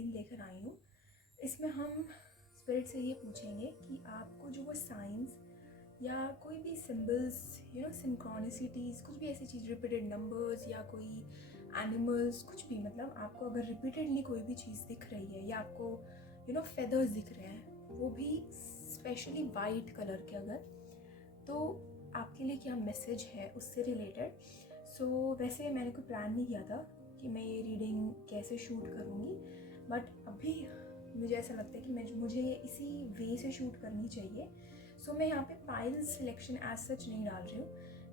Reading लेकर आई हूँ। इसमें हम स्पिरिट से ये पूछेंगे कि आपको जो वो साइंस या कोई भी सिंबल्स, सिंक्रोनिसिटीज़, कुछ भी ऐसी चीज़, रिपीटेड नंबर्स या कोई एनिमल्स, कुछ भी, मतलब आपको अगर रिपीटेडली कोई भी चीज़ दिख रही है या आपको फेदर्स दिख रहे हैं, वो भी स्पेशली वाइट कलर के, अगर तो आपके लिए क्या मैसेज है उससे रिलेटेड। सो वैसे मैंने कोई प्लान नहीं किया था कि मैं ये रीडिंग कैसे शूट करूँगी, बट अभी मुझे ऐसा लगता है कि मुझे इसी वे से शूट करनी चाहिए। सो मैं यहाँ पे पाइल सिलेक्शन एज सच नहीं डाल रही हूँ।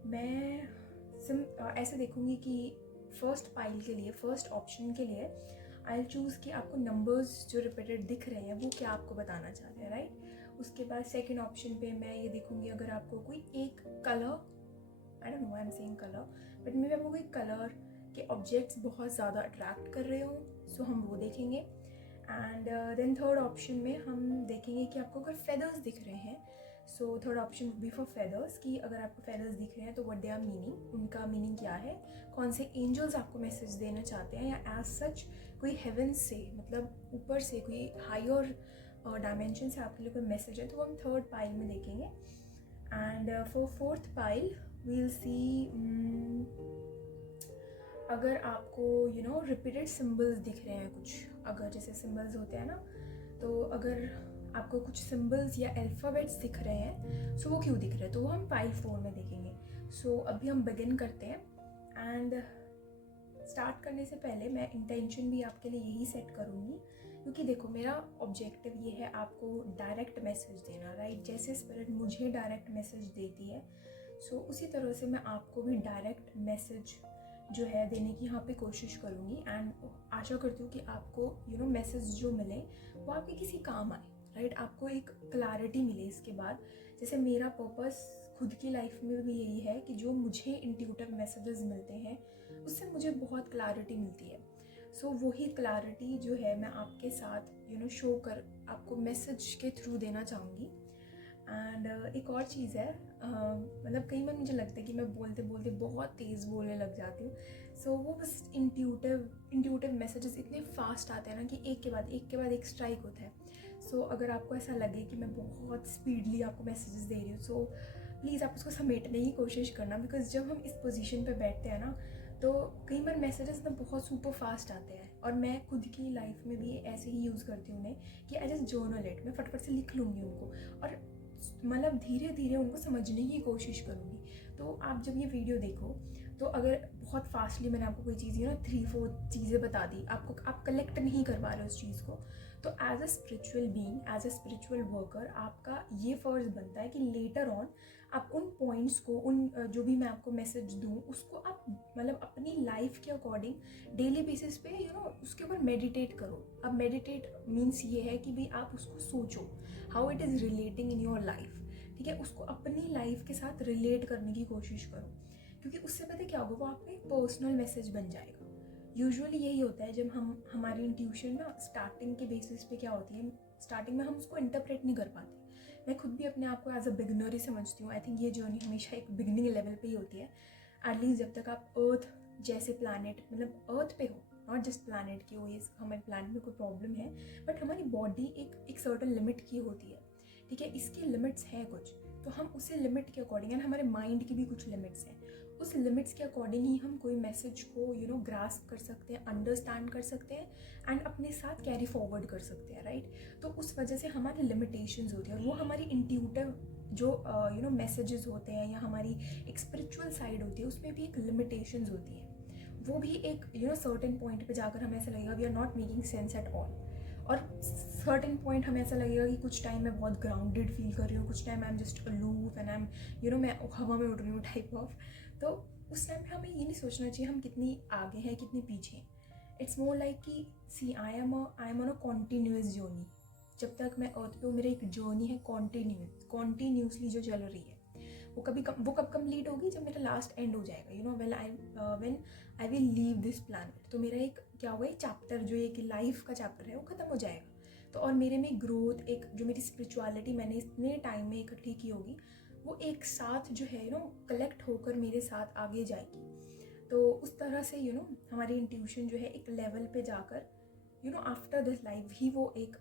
मैं ऐसे देखूँगी कि फर्स्ट पाइल के लिए, फर्स्ट ऑप्शन के लिए आई चूज़ कि आपको नंबर्स जो रिपीटेड दिख रहे हैं वो क्या आपको बताना चाहते हैं, राइट। उसके बाद सेकंड ऑप्शन पे मैं ये देखूँगी अगर आपको कोई एक colour, I don't know I am saying colour, but may be आपको कोई कलर के ऑब्जेक्ट्स बहुत ज़्यादा अट्रैक्ट कर रहे हो, सो हम वो देखेंगे। एंड देन थर्ड ऑप्शन में हम देखेंगे कि आपको अगर फेदर्स दिख रहे हैं, so third option would be for feathers, कि अगर आपको फेदर्स दिख रहे हैं तो व्हाट दे आर मीनिंग, उनका मीनिंग क्या है, कौन से एंजल्स आपको मैसेज देना चाहते हैं, या एज सच कोई हेवन से, मतलब ऊपर से कोई हायर डायमेंशन से आपके लिए कोई मैसेज है, तो वो हम थर्ड पाइल में देखेंगे। And for fourth pile will see, अगर आपको रिपीटेड सिंबल्स दिख रहे हैं कुछ, अगर जैसे सिंबल्स होते हैं ना, तो अगर आपको कुछ सिंबल्स या अल्फ़ाबेट्स दिख रहे हैं, सो वो क्यों दिख रहे हैं, तो वो हम पाइल 4 में देखेंगे। सो अभी हम बिगिन करते हैं। एंड स्टार्ट करने से पहले मैं इंटेंशन भी आपके लिए यही सेट करूँगी, क्योंकि देखो मेरा ऑब्जेक्टिव ये है आपको डायरेक्ट मैसेज देना, राइट। जैसे स्पिरिट मुझे डायरेक्ट मैसेज देती है, सो उसी तरह से मैं आपको भी डायरेक्ट मैसेज जो है देने की यहाँ पे कोशिश करूँगी। एंड आशा करती हूँ कि आपको मैसेज जो मिले वो आपके किसी काम आए, राइट। आपको एक क्लैरिटी मिले इसके बाद। जैसे मेरा पर्पस खुद की लाइफ में भी यही है कि जो मुझे इंट्यूटिव मैसेजेस मिलते हैं उससे मुझे बहुत क्लैरिटी मिलती है। सो वही क्लैरिटी जो है मैं आपके साथ शो कर आपको मैसेज के थ्रू देना चाहूँगी। एंड एक और चीज़ है, मतलब कई बार मुझे लगता है कि मैं बोलते बोलते बहुत तेज़ बोलने लग जाती हूँ। सो वो बस इंट्यूटिव मैसेजेस इतने फास्ट आते हैं ना कि एक के बाद एक स्ट्राइक होता है। सो अगर आपको ऐसा लगे कि मैं बहुत स्पीडली आपको मैसेजेस दे रही हूँ, सो प्लीज़ आप उसको समेटने की कोशिश करना, बिकॉज जब हम इस पोजीशन पे बैठते हैं ना, तो कई बार मैसेजेस ना बहुत सुपर फास्ट आते हैं, और मैं खुद की लाइफ में भी ऐसे ही यूज़ करती हूँ उन्हें कि आई जस्ट जर्नल इट, मैं फटफट से लिख लूँगी उनको, और मतलब धीरे धीरे उनको समझने की कोशिश करूँगी। तो आप जब ये वीडियो देखो, तो अगर बहुत फास्टली मैंने आपको कोई चीज़ 3-4 चीज़ें बता दी, आप कलेक्ट नहीं कर पा रहे उस चीज़ को, तो as a spiritual being, as a spiritual worker, आपका ये फ़र्ज़ बनता है कि लेटर ऑन आप उन पॉइंट्स को, उन जो भी मैं आपको मैसेज दूँ, उसको आप मतलब अपनी लाइफ के अकॉर्डिंग डेली बेसिस पे उसके ऊपर मेडिटेट करो। अब मेडिटेट मीन्स ये है कि भाई आप उसको सोचो, how it is relating in your life, ठीक है। उसको अपनी लाइफ के साथ रिलेट करने की कोशिश करो, क्योंकि उससे पता है क्या होगा, वो आपका एक पर्सनल मैसेज बन जाएगा। यूजुअली यही होता है जब हमारी इंट्यूशन ना स्टार्टिंग के बेसिस पे क्या होती है, स्टार्टिंग में हम उसको इंटरप्रेट नहीं कर पाते। मैं खुद भी अपने आप को एज अ बिगनर ही समझती हूँ। आई थिंक ये जर्नी हमेशा एक बिगनिंग लेवल पे ही होती है, एटलीस्ट जब तक आप अर्थ जैसे प्लानट, मतलब अर्थ पे हो, नॉट जस्ट प्लानट की हो, ये हमारे प्लानट में कोई प्रॉब्लम है, बट हमारी बॉडी एक सर्टन लिमिट की होती है, ठीक है। इसकी लिमिट्स हैं कुछ, तो हम उसी लिमिट के अकॉर्डिंग, एंड हमारे माइंड की भी कुछ लिमिट्स हैं, उस लिमिट्स के अकॉर्डिंग ही हम कोई मैसेज को ग्रास्प कर सकते हैं, अंडरस्टैंड कर सकते हैं, एंड अपने साथ कैरी फॉरवर्ड कर सकते हैं, राइट। तो उस वजह से हमारी लिमिटेशंस होती है, और वो हमारी इंट्यूटिव जो मैसेजेस होते हैं, या हमारी एक स्पिरिचुअल साइड होती है, उसमें भी एक लिमिटेशंस होती है। वो भी एक सर्टेन पॉइंट पे जाकर हमें ऐसा लगेगा we are not making sense at all, और सर्टेन पॉइंट हमें ऐसा लगेगा कि कुछ टाइम मैं बहुत ग्राउंडेड फील कर रही हूँ, कुछ time I am just aloof and I am मैं हवा में उड़ रही हूँ टाइप ऑफ। तो उस टाइम पे हमें ये नहीं सोचना चाहिए हम कितनी आगे हैं कितनी पीछे हैं। इट्स मोर लाइक कि see I am on a continuous journey. जब तक मैं अर्थ पे हूँ, मेरा एक जर्नी है कॉन्टीन्यूसली जो चल रही है। वो कब कंप्लीट होगी, जब मेरा लास्ट एंड हो जाएगा, when I will leave this planet. तो मेरा एक क्या होगा, एक चैप्टर जो एक लाइफ का चैप्टर है वो ख़त्म हो जाएगा। तो और मेरे में ग्रोथ, एक जो मेरी स्पिरिचुअलिटी मैंने इतने टाइम में इकट्ठी की होगी, वो एक साथ जो है कलेक्ट होकर मेरे साथ आगे जाएगी। तो उस तरह से हमारी इंट्यूशन जो है एक लेवल पे जाकर आफ्टर दिस लाइफ ही वो एक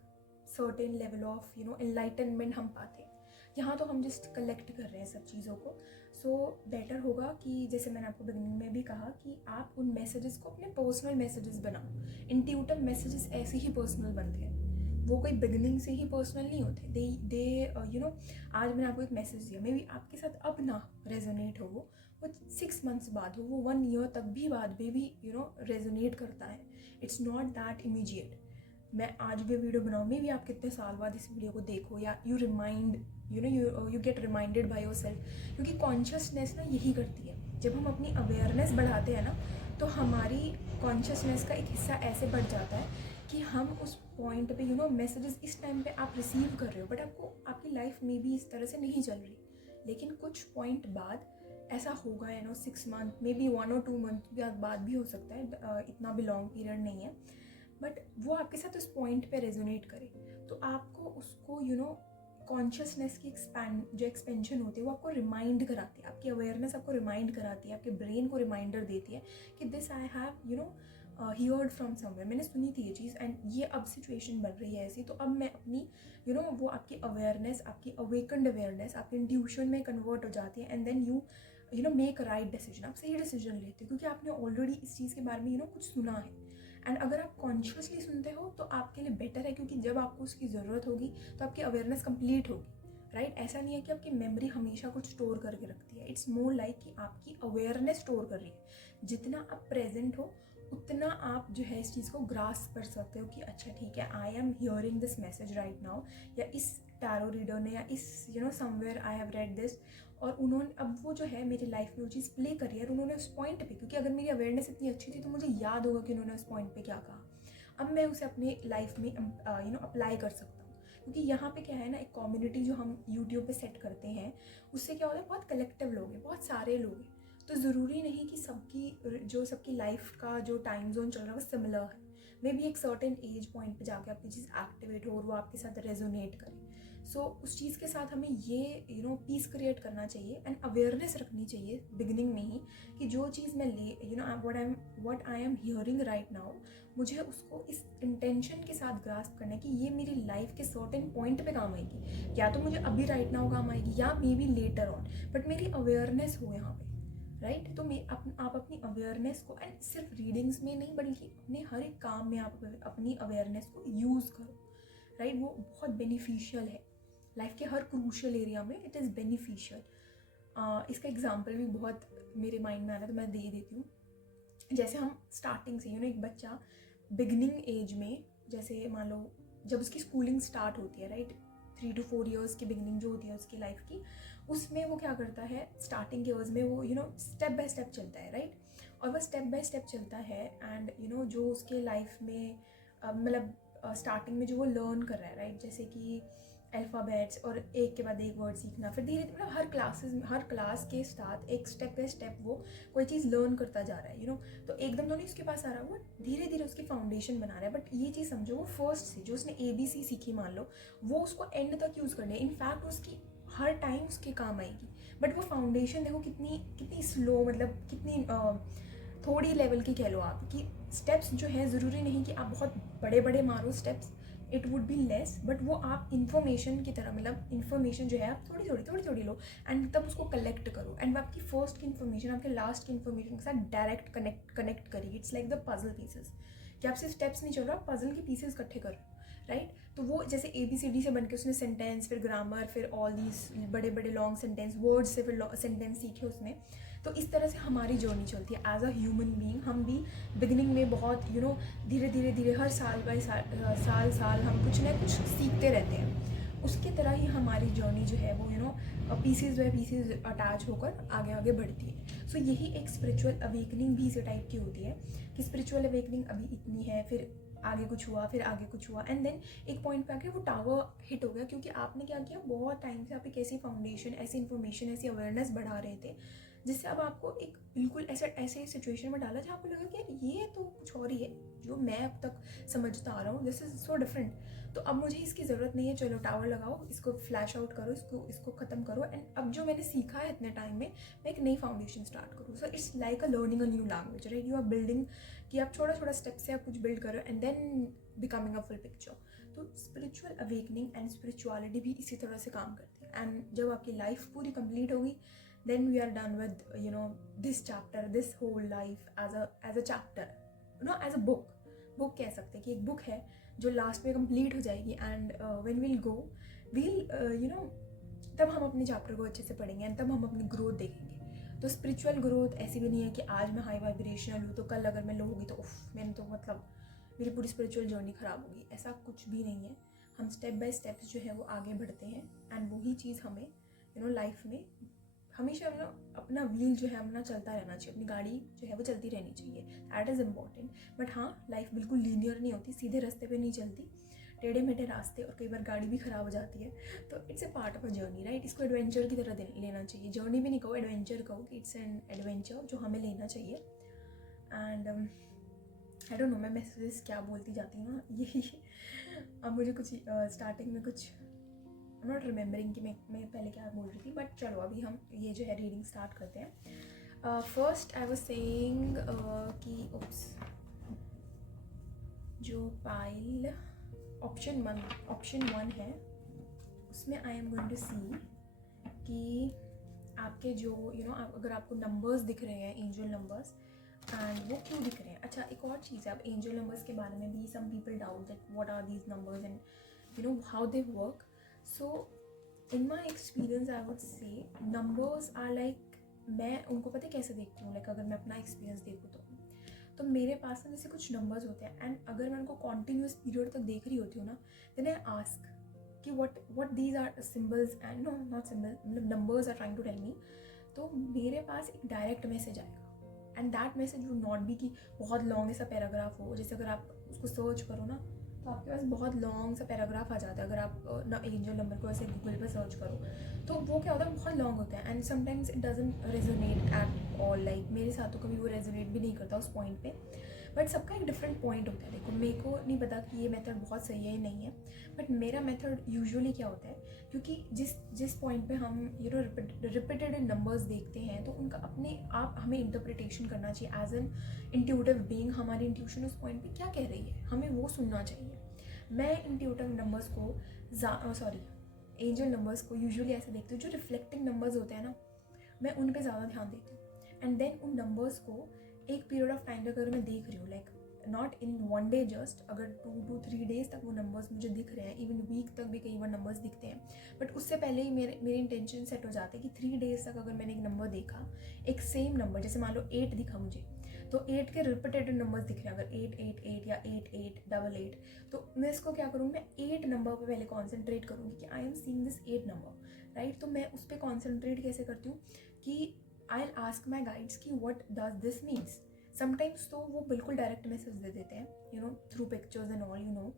सर्टेन लेवल ऑफ एनलाइटनमेंट हम पाते हैं। यहाँ तो हम जस्ट कलेक्ट कर रहे हैं सब चीज़ों को। सो बेटर होगा कि जैसे मैंने आपको बिगिनिंग में भी कहा कि आप उन मैसेजेस को अपने पर्सनल मैसेजेस बनाओ। इंट्यूटिव मैसेजेस ऐसे ही पर्सनल बनते हैं, वो कोई बिगिनिंग से ही पर्सनल नहीं होते। दे आज मैंने आपको एक मैसेज दिया, मे बी आपके साथ अब ना रेजोनेट हो, वो 6 मंथ्स बाद हो, वो 1 ईयर तक भी बाद में भी रेजोनेट करता है। It's not that immediate. मैं आज भी वीडियो बनाऊँ, मे भी आप कितने साल बाद इस वीडियो को देखो, या you remind you get reminded by your self. क्योंकि कॉन्शियसनेस ना यही करती है, जब हम अपनी अवेयरनेस बढ़ाते हैं ना, तो हमारी कॉन्शियसनेस का एक हिस्सा ऐसे बढ़ जाता है कि हम उस पॉइंट पे मैसेजेस इस टाइम पे आप रिसीव कर रहे हो, बट आपको आपकी लाइफ में भी इस तरह से नहीं चल रही, लेकिन कुछ पॉइंट बाद ऐसा होगा 6 मंथ, मे बी 1 और 2 मंथ बाद भी हो सकता है, इतना भी लॉन्ग पीरियड नहीं है, बट वो आपके साथ उस पॉइंट पे रेजोनेट करे, तो आपको उसको कॉन्शियसनेस की जो एक्सपेंशन होती है वो आपको रिमाइंड कराती है, आपकी अवेयरनेस आपको रिमाइंड कराती है, आपके ब्रेन को रिमाइंडर देती है कि this I have heard from somewhere, मैंने सुनी थी ये चीज़, एंड ये अब सिचुएशन बन रही है ऐसी, तो अब मैं अपनी वो आपकी अवेयरनेस, आपकी अवेकन्ड अवेयरनेस आपके इंट्यूशन में कन्वर्ट हो जाती है, and then you make right decision, आप सही डिसीजन लेते हो, क्योंकि आपने ऑलरेडी इस चीज़ के बारे में कुछ सुना है। एंड अगर आप कॉन्शियसली सुनते हो तो आपके लिए बेटर है, क्योंकि जब आपको उसकी ज़रूरत होगी तो आपकी अवेयरनेस कंप्लीट होगी, राइट? ऐसा नहीं है कि आपकी मेमोरी हमेशा कुछ स्टोर करके रखती है, इट्स मोर लाइक कि आपकी अवेयरनेस स्टोर कर रही है। जितना आप प्रेजेंट हो उतना आप जो है इस चीज़ को ग्रास्प कर सकते हो कि अच्छा ठीक है, I am hearing this message right now, या इस टैरो रीडर ने, या इस somewhere I have read this, और उन्होंने अब वो जो है मेरी लाइफ में वो चीज़ प्ले करी है, और उन्होंने उस पॉइंट पे, क्योंकि अगर मेरी अवेयरनेस इतनी अच्छी थी तो मुझे याद होगा कि उन्होंने उस पॉइंट पे क्या कहा, अब मैं उसे अपने लाइफ में अप्लाई कर सकता हूँ। क्योंकि यहाँ पे क्या है ना, एक कम्युनिटी जो हम यूट्यूब पे सेट करते हैं, उससे क्या होता है, बहुत कलेक्टिव लोग हैं, बहुत सारे लोग हैं, तो ज़रूरी नहीं कि सबकी लाइफ का जो टाइम जोन चल रहा है वो सिमिलर है। मे बी एक सर्टेन एज पॉइंट पे जाके आपकी चीज़ एक्टिवेट हो और वो आपके साथ रेजोनेट करे। सो उस चीज़ के साथ हमें ये पीस क्रिएट करना चाहिए एंड अवेयरनेस रखनी चाहिए बिगिनिंग में ही, कि जो चीज़ मैं what I am hearing right now, मुझे उसको इस इंटेंशन के साथ ग्रास्प करना है कि ये मेरी लाइफ के सर्टेन पॉइंट पे काम आएगी, या तो मुझे अभी राइट नाउ काम आएगी, या may be later on, but मेरी अवेयरनेस हो यहाँ पे, राइट? तो आप अपनी अवेयरनेस को, एंड सिर्फ रीडिंग्स में नहीं बल्कि अपने हर एक काम में आप अपनी अवेयरनेस को यूज़ करो, राइट? वो बहुत बेनिफिशियल है लाइफ के हर क्रूशियल एरिया में, इट इज़ बेनिफिशियल। इसका एग्जांपल भी बहुत मेरे माइंड में आ रहा है, तो मैं दे देती हूँ। जैसे हम स्टार्टिंग से एक बच्चा बिगनिंग एज में, जैसे मान लो जब उसकी स्कूलिंग स्टार्ट होती है, राइट, 3 to 4 ईयर्स की बिगनिंग जो होती है उसकी लाइफ की, उसमें वो क्या करता है, स्टार्टिंग ईयर्स में वो स्टेप बाय स्टेप चलता है, राइट? और वह स्टेप बाय स्टेप चलता है, एंड जो उसके लाइफ में मतलब स्टार्टिंग में जो वो लर्न कर रहा है, राइट, जैसे कि अल्फ़ाबेट्स और एक के बाद एक वर्ड सीखना, फिर धीरे धीरे मतलब हर क्लास के साथ एक स्टेप बाय स्टेप वो कोई चीज़ लर्न करता जा रहा है, तो एकदम तो नहीं उसके पास आ रहा, वो धीरे धीरे उसकी फाउंडेशन बना रहा है। बट ये चीज़ समझो, वो फर्स्ट से जो उसने ABC सीखी मान लो, वो उसको एंड तक यूज़ करनी है, इनफैक्ट उसकी हर टाइम उसके काम आएगी, बट वो फाउंडेशन देखो कितनी स्लो, मतलब कितनी थोड़ी लेवल की कह लो आप, कि स्टेप्स जो है ज़रूरी नहीं कि आप बहुत बड़े बड़े मारो steps, it would be less, but वो आप इन्फॉर्मेशन की तरह, मतलब इन्फॉर्मेशन जो है आप थोड़ी थोड़ी लो, एंड तब उसको कलेक्ट करो, एंड वो आपकी फर्स्ट की इन्फॉर्मेशन आपके लास्ट की इन्फॉर्मेशन के साथ डायरेक्ट कनेक्ट करेगी। It's like the puzzle pieces, कि आप सिर्फ स्टेप्स नहीं चल रहा, आप पजल के पीसेस इकट्ठे कर रहे हो, राइट? तो वो जैसे ABCD से बनके उसने सेंटेंस, फिर ग्रामर, फिर ऑल दीज बड़े बड़े लॉन्ग सेंटेंस, वर्ड्स से फिर सेंटेंस सीखे उसने। तो इस तरह से हमारी जर्नी चलती है एज अ ह्यूमन बीइंग। हम भी बिगिनिंग में बहुत धीरे धीरे हर साल बाय साल हम कुछ ना कुछ सीखते रहते हैं। उसकी तरह ही हमारी जर्नी जो है वो पीसेज बाय पीसेज अटैच होकर आगे आगे बढ़ती है। सो यही एक स्पिरिचुअल अवेकनिंग भी इसी टाइप की होती है, कि स्पिरिचुअल अवेकनिंग अभी इतनी है, फिर आगे कुछ हुआ, फिर आगे कुछ हुआ, एंड देन एक पॉइंट पे आके वो टावर हिट हो गया, क्योंकि आपने क्या किया, बहुत टाइम से आप एक ऐसी फाउंडेशन, ऐसी इन्फॉर्मेशन, ऐसी अवेयरनेस बढ़ा रहे थे जिससे अब आपको एक बिल्कुल ऐसे सिचुएशन में डाला जहाँ आपको लगा कि यार ये तो कुछ और ही है जो मैं अब तक समझता आ रहा हूँ, दिस इज सो डिफरेंट। तो अब मुझे इसकी ज़रूरत नहीं है, चलो टावर लगाओ, इसको फ्लैश आउट करो, इसको ख़त्म करो, एंड अब जो मैंने सीखा है इतने टाइम में मैं एक नई फाउंडेशन स्टार्ट करूँ। So it's like a learning a new language, right? You are building, कि आप छोटा छोटा स्टेप से आप कुछ बिल्ड करो and then becoming a full picture. तो स्पिरिचुअल अवेकनिंग एंड स्पिरिचुअलिटी भी इसी तरह से काम करती है। एंड जब आपकी लाइफ पूरी कंप्लीट होगी, then we are done with this chapter, this whole life as a chapter, as a book कह सकते हैं कि एक बुक है जो लास्ट में कंप्लीट हो जाएगी। And when will go will तब हम अपने चैप्टर को अच्छे से पढ़ेंगे एंड तब हम अपनी ग्रोथ देखेंगे। तो स्पिरिचुअल ग्रोथ ऐसी भी नहीं है कि आज मैं हाई वाइब्रेशनल हूँ तो कल अगर मैं लो होगी तो मैंने तो मतलब मेरी पूरी स्पिरिचुअल जर्नी ख़राब होगी, ऐसा कुछ भी नहीं है। हम स्टेप बाय स्टेप्स जो है वो आगे बढ़ते हैं एंड वही चीज़ हमें लाइफ में हमेशा अपना व्हील जो है अपना चलता रहना चाहिए, अपनी गाड़ी जो है वो चलती रहनी चाहिए, दैट इज़ इम्पॉर्टेंट। बट हाँ, लाइफ बिल्कुल लीनियर नहीं होती, सीधे रास्ते पे नहीं चलती, टेढ़े मेढ़े रास्ते, और कई बार गाड़ी भी ख़राब हो जाती है। तो it's a part of a journey, right? इसको एडवेंचर की तरह लेना चाहिए, जर्नी भी नहीं कहो, एडवेंचर कहो कि इट्स एन एडवेंचर जो हमें लेना चाहिए। एंड आई डोंट नो मैं मैसेजेस क्या बोलती जाती हूँ यही। अब मुझे कुछ स्टार्टिंग में कुछ आई एम नॉट रिमेंबरिंग कि मैं पहले क्या बोल रही थी, बट चलो अभी हम ये जो है रीडिंग स्टार्ट करते हैं। फर्स्ट आई वाज सेइंग कि जो पाइल ऑप्शन वन है उसमें आई एम गोइंग टू सी कि आपके जो अगर आपको नंबर्स दिख रहे हैं, एंजल नंबर्स, एंड वो क्यों दिख रहे हैं। अच्छा, एक और चीज़ है, आप एंजल नंबर्स के बारे में भी some people doubt that what are these numbers and how they work. So in my experience I would say numbers are like, मैं उनको पता है कैसे देखती हूँ, लाइक अगर मैं अपना एक्सपीरियंस देखूँ तो मेरे पास ना जैसे कुछ नंबर्स होते हैं एंड अगर मैं उनको कॉन्टीन्यूस पीरियड तक देख रही होती हूँ ना, देन आई आस्क कि what these are symbols and no not symbol, मतलब numbers are trying to tell me. तो मेरे पास एक डायरेक्ट मैसेज आएगा and that message would not be कि बहुत लॉन्ग ऐसा पैराग्राफ हो, जैसे अगर आप उसको सर्च करो ना तो आपके पास बहुत लॉन्ग सा पैराग्राफ आ जाता है। अगर आप एंजल नंबर को ऐसे गूगल पर सर्च करो तो वो क्या होता है, बहुत लॉन्ग होता है and sometimes it doesn't resonate at all. Like मेरे साथ तो कभी वो रेजोनेट भी नहीं करता उस पॉइंट पे, बट सबका एक डिफरेंट पॉइंट होता है। देखो, मेरे को नहीं पता कि ये मेथड बहुत सही है या नहीं है, बट मेरा मेथड यूजुअली क्या होता है, क्योंकि जिस पॉइंट पे हम रिपीटेड नंबर्स देखते हैं तो उनका अपने आप हमें इंटरप्रिटेशन करना चाहिए एज एन इंट्यूटिव बीइंग। हमारी इंट्यूशन उस पॉइंट पे क्या कह रही है हमें वो सुनना चाहिए। मैं इंट्यूटिव नंबर्स को एंजल नंबर्स को यूजुअली ऐसे देखती हूँ, जो रिफ्लेक्टिंग नंबर्स होते हैं ना, मैं उन पे ज़्यादा ध्यान देती हूँ एंड देन उन नंबर्स को एक पीरियड ऑफ टाइम तक अगर मैं देख रही हूँ, like not in one day just, अगर 2 to 3 days तक वो नंबर्स मुझे दिख रहे हैं, इवन वीक तक भी कई बार नंबर्स दिखते हैं, बट उससे पहले ही मेरे इंटेंशन सेट हो जाते हैं कि 3 days तक अगर मैंने एक नंबर देखा, एक सेम नंबर, जैसे मान लो 8 दिखा मुझे, तो 8 के रिपीटेड नंबर्स दिख रहे हैं, अगर 888 या 8888, तो मैं इसको क्या करूँ, मैं 8 नंबर पर पहले कॉन्सेंट्रेट करूँगी कि I am seeing this 8 number, right? तो मैं उस पर कॉन्सेंट्रेट कैसे करती हूँ कि I will ask my guides कि what does this means. Sometimes तो वो बिल्कुल डायरेक्ट मैसेज दे देते हैं, थ्रू पिक्चर्स एंड ऑल,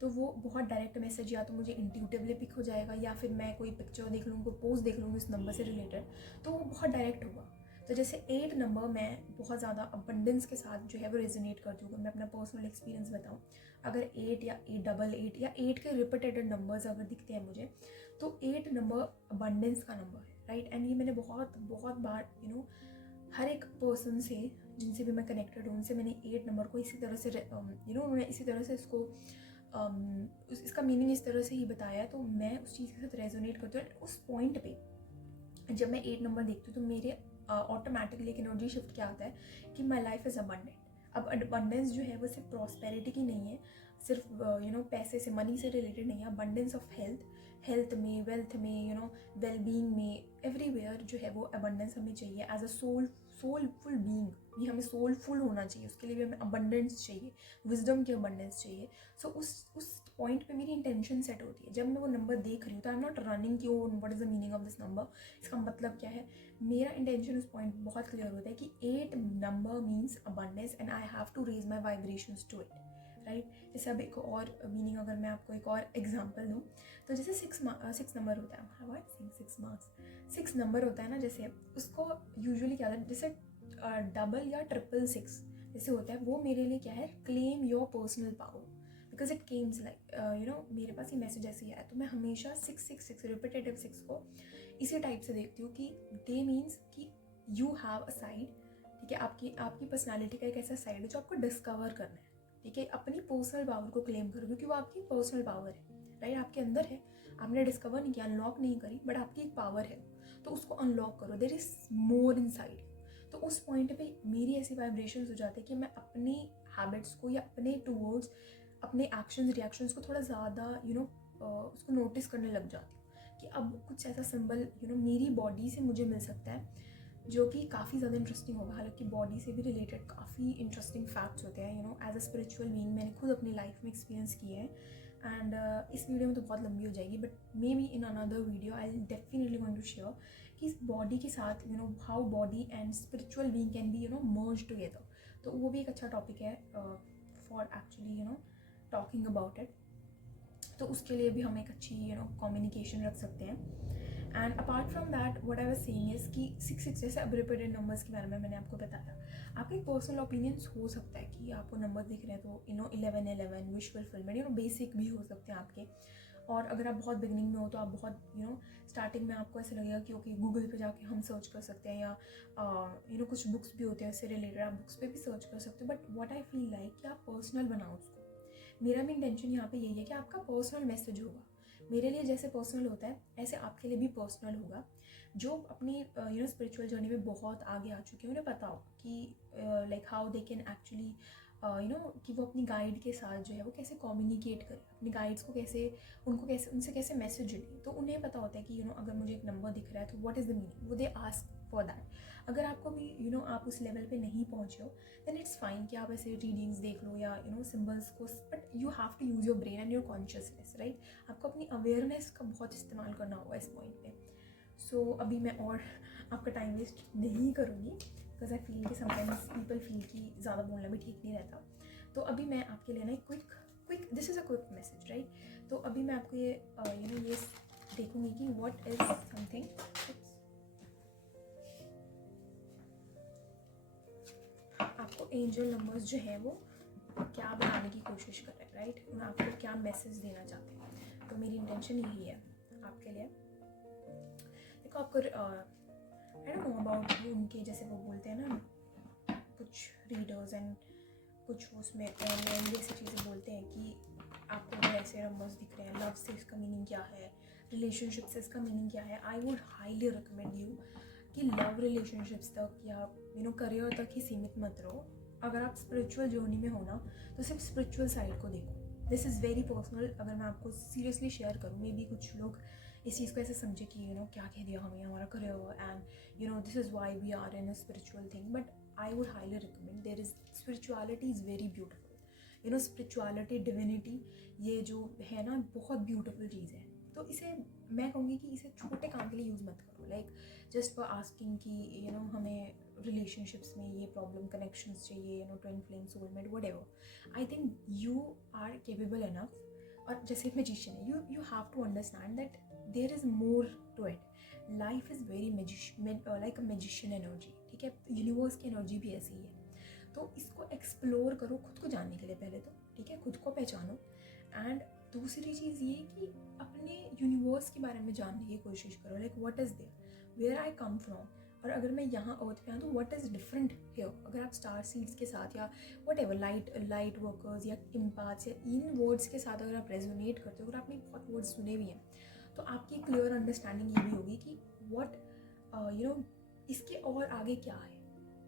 तो वो बहुत डायरेक्ट मैसेज या तो मुझे इंट्यूटिवली पिक हो जाएगा, या फिर मैं कोई पिक्चर देख लूँगी, कोई पोस्ट देख लूँगी उस नंबर से रिलेटेड, तो वो बहुत डायरेक्ट होगा। तो जैसे 8 नंबर मैं बहुत ज़्यादा अबंडेंस के साथ जो है वो रेजोनेट करती हूँ। मैं अपना पर्सनल एक्सपीरियंस बताऊँ, अगर 8 या 888 या 8 के रिपीटेड नंबर्स अगर दिखते हैं मुझे, तो 8 नंबर अबंडेंस का नंबर है, राइट? एंड ये मैंने बहुत बार हर एक पर्सन से जिनसे भी मैं कनेक्टेड हूँ, उनसे मैंने 8 नंबर को इसी तरह से उन्होंने इसी तरह से इसको इसका मीनिंग इस तरह से ही बताया, तो मैं उस चीज़ के साथ रेजोनेट करती हूँ। उस पॉइंट पे जब मैं 8 नंबर देखती हूँ तो मेरे ऑटोमेटिकली एक एनर्जी शिफ्ट क्या आता है कि माई लाइफ इज़ अबंडेंट। अब अबंडेंस जो है वो सिर्फ प्रॉस्पेरिटी की नहीं है, सिर्फ पैसे से, मनी से रिलेटेड नहीं है। अबंडेंस ऑफ हेल्थ में, वेल्थ में, वेल बीइंग में, एवरीवेयर जो है वो अबंडेंस हमें चाहिए एज अ सोलफुल बीइंग भी। हमें सोलफुल होना चाहिए, उसके लिए भी हमें अबंडेंस चाहिए, विजडम की अबंडेंस चाहिए। सो उस पॉइंट पे मेरी इंटेंशन सेट होती है। जब मैं वो नंबर देख रही हूँ तो आई एम नॉट रनिंग कि oh what is the meaning of this number, इसका मतलब क्या है। मेरा इंटेंशन उस पॉइंट बहुत क्लियर होता है कि 8 number means abundance and I have to raise my vibrations to it, right. जैसे अब एक और मीनिंग अगर मैं आपको एक और एग्जांपल दूँ, तो जैसे 6 नंबर होता है, व्हाट 6 मार्क्स, 6 नंबर होता है ना, जैसे उसको यूजुअली क्या होता है, जैसे डबल या ट्रिपल 6 जैसे होता है, वो मेरे लिए क्या है, claim your personal power, because it Kemps like मेरे पास ये मैसेज ऐसे ही आया, तो मैं हमेशा 666 रिपीटेटिव 6 को इसी टाइप से देखती हूँ कि दे मीन्स कि यू हैव अ साइड, ठीक है, आपकी पर्सनालिटी का एक ऐसा साइड है जो आपको डिस्कवर करना है, ठीक है, अपनी पर्सनल पावर को क्लेम करो, क्योंकि वो आपकी पर्सनल पावर है, राइट, आपके अंदर है, आपने डिस्कवर नहीं किया, अनलॉक नहीं करी, बट आपकी एक पावर है, तो उसको अनलॉक करो, there is more inside. तो उस पॉइंट पे मेरी ऐसी वाइब्रेशंस हो जाती है कि मैं अपनी हैबिट्स को या अपने टूवर्ड्स अपने एक्शंस रिएक्शंस को थोड़ा ज़्यादा उसको नोटिस करने लग जाती हूँ कि अब कुछ ऐसा सिंबल मेरी बॉडी से मुझे मिल सकता है जो कि काफ़ी ज़्यादा इंटरेस्टिंग होगा। हालांकि बॉडी से भी रिलेटेड काफ़ी इंटरेस्टिंग फैक्ट्स होते हैं एज अ स्पिरिचुअल बीइंग, मैंने खुद अपनी लाइफ में एक्सपीरियंस किए हैं। एंड इस वीडियो में तो बहुत लंबी हो जाएगी, but maybe in another video I definitely going to share कि इस बॉडी के साथ how body and spiritual being can be merge together. तो वो भी एक अच्छा टॉपिक है for actually talking about it. तो उसके लिए भी हम एक अच्छी कम्युनिकेशन रख सकते हैं। And apart from that what I was saying is कि 6 जैसे अब रिपीटेड नंबर्स के बारे में मैंने आपको बताया, आपका एक पर्सनल ओपिनियंस हो सकता है कि आपको नंबर दिख रहे हैं तो 1111 विश फुलफिलमेंट बेसिक भी हो सकते हैं आपके। और अगर आप बहुत बिगनिंग में हो तो आप बहुत स्टार्टिंग में आपको ऐसा लगेगा कि ओके गूगल पे जाके हम सर्च कर सकते हैं, या कुछ बुक्स भी होते हैं इससे रिलेटेड, आप बुक्स पे भी सर्च कर सकते हो। But what I feel like कि आप पर्सनल बनाओ उसको। मेरा भी इंटेंशन यहाँ पे यही है कि आपका पर्सनल मैसेज होगा, मेरे लिए जैसे पर्सनल होता है ऐसे आपके लिए भी पर्सनल होगा। जो अपनी स्पिरिचुअल जर्नी में बहुत आगे आ चुके हैं उन्हें पता होगा कि like how they can actually कि वो अपनी गाइड के साथ जो है वो कैसे कम्युनिकेट करें, अपने गाइड्स को कैसे उनसे कैसे मैसेज लें। तो उन्हें पता होता है कि अगर मुझे एक नंबर दिख रहा है तो व्हाट इज़ द मीनिंग, वो दे आस्क फॉर दैट। अगर आपको भी आप उस लेवल पे नहीं पहुँचे हो देन इट्स फाइन कि आप ऐसे रीडिंग्स देख लो या सिम्बल्स को, but you have to use your brain and your consciousness, right. आपको अपनी अवेयरनेस का बहुत इस्तेमाल करना होगा इस पॉइंट पे। सो अभी मैं और आपका टाइम वेस्ट नहीं करूँगी, बिकॉज आई फील कि समटाइम्स पीपल फील कि ज़्यादा बोलना भी ठीक नहीं रहता। तो अभी मैं आपके लिए ना एक quick this is a quick message, right. तो अभी मैं आपको ये ये देखूँगी कि व्हाट इज़ समथिंग, आपको एंजल नंबर्स जो है वो क्या बनाने की कोशिश कर रहे हैं, राइट, उन्हें आपको क्या मैसेज देना चाहते हैं। तो मेरी इंटेंशन यही है आपके लिए। देखो आपको आई डोंट नो अबाउट उनके जैसे वो बोलते हैं ना कुछ रीडर्स एंड कुछ उसमें ऐसी चीज़ें बोलते हैं कि आपको अगर ऐसे नंबर्स दिख रहे हैं, लव से इसका मीनिंग क्या है, रिलेशनशिप से इसका मीनिंग क्या है। आई वुड हाईली रिकमेंड यू कि लव रिलेशनशिप्स तक या करियर तक ही सीमित मत रहो। अगर आप स्पिरिचुअल जर्नी में हो ना तो सिर्फ स्पिरिचुअल साइड को देखो। दिस इज़ वेरी पर्सनल, अगर मैं आपको सीरियसली शेयर करूँ, मे बी कुछ लोग इस चीज़ को ऐसे समझे कि क्या कह दिया हमें हमारा career and this is why we are in a spiritual thing. But I would highly recommend, there is spirituality is very beautiful. Spirituality divinity ये जो है ना बहुत ब्यूटिफुल चीज़ है। तो इसे मैं कहूँगी कि इसे छोटे काम के लिए यूज़ मत करो, लाइक जस्ट फॉर आस्किंग कि हमें रिलेशनशिप्स में ये प्रॉब्लम, कनेक्शंस चाहिए, twin flame, soulmate, whatever. I think you are capable enough. और जैसे एक मैजिशियन है, you have to understand that there is more to it. Life is very like a magician energy, ठीक है, universe की energy भी ऐसी ही है। तो इसको एक्सप्लोर करो खुद को जानने के लिए पहले तो, ठीक है, खुद को पहचानो। एंड दूसरी चीज़ ये कि अपने यूनिवर्स के बारे में जानने की कोशिश करो, like what is there, where I come from. और अगर मैं यहाँ अर्थ पे आऊँ तो व्हाट इज़ डिफरेंट हियर। अगर आप स्टार सीड्स के साथ या व्हाटएवर लाइट वर्कर्स या इम्पाथ्स या इन वर्ड्स के साथ अगर आप रेजोनेट करते हो, अगर आपने बहुत वर्ड्स सुने भी हैं, तो आपकी क्लियर अंडरस्टैंडिंग ये भी होगी कि व्हाट इसके और आगे क्या है।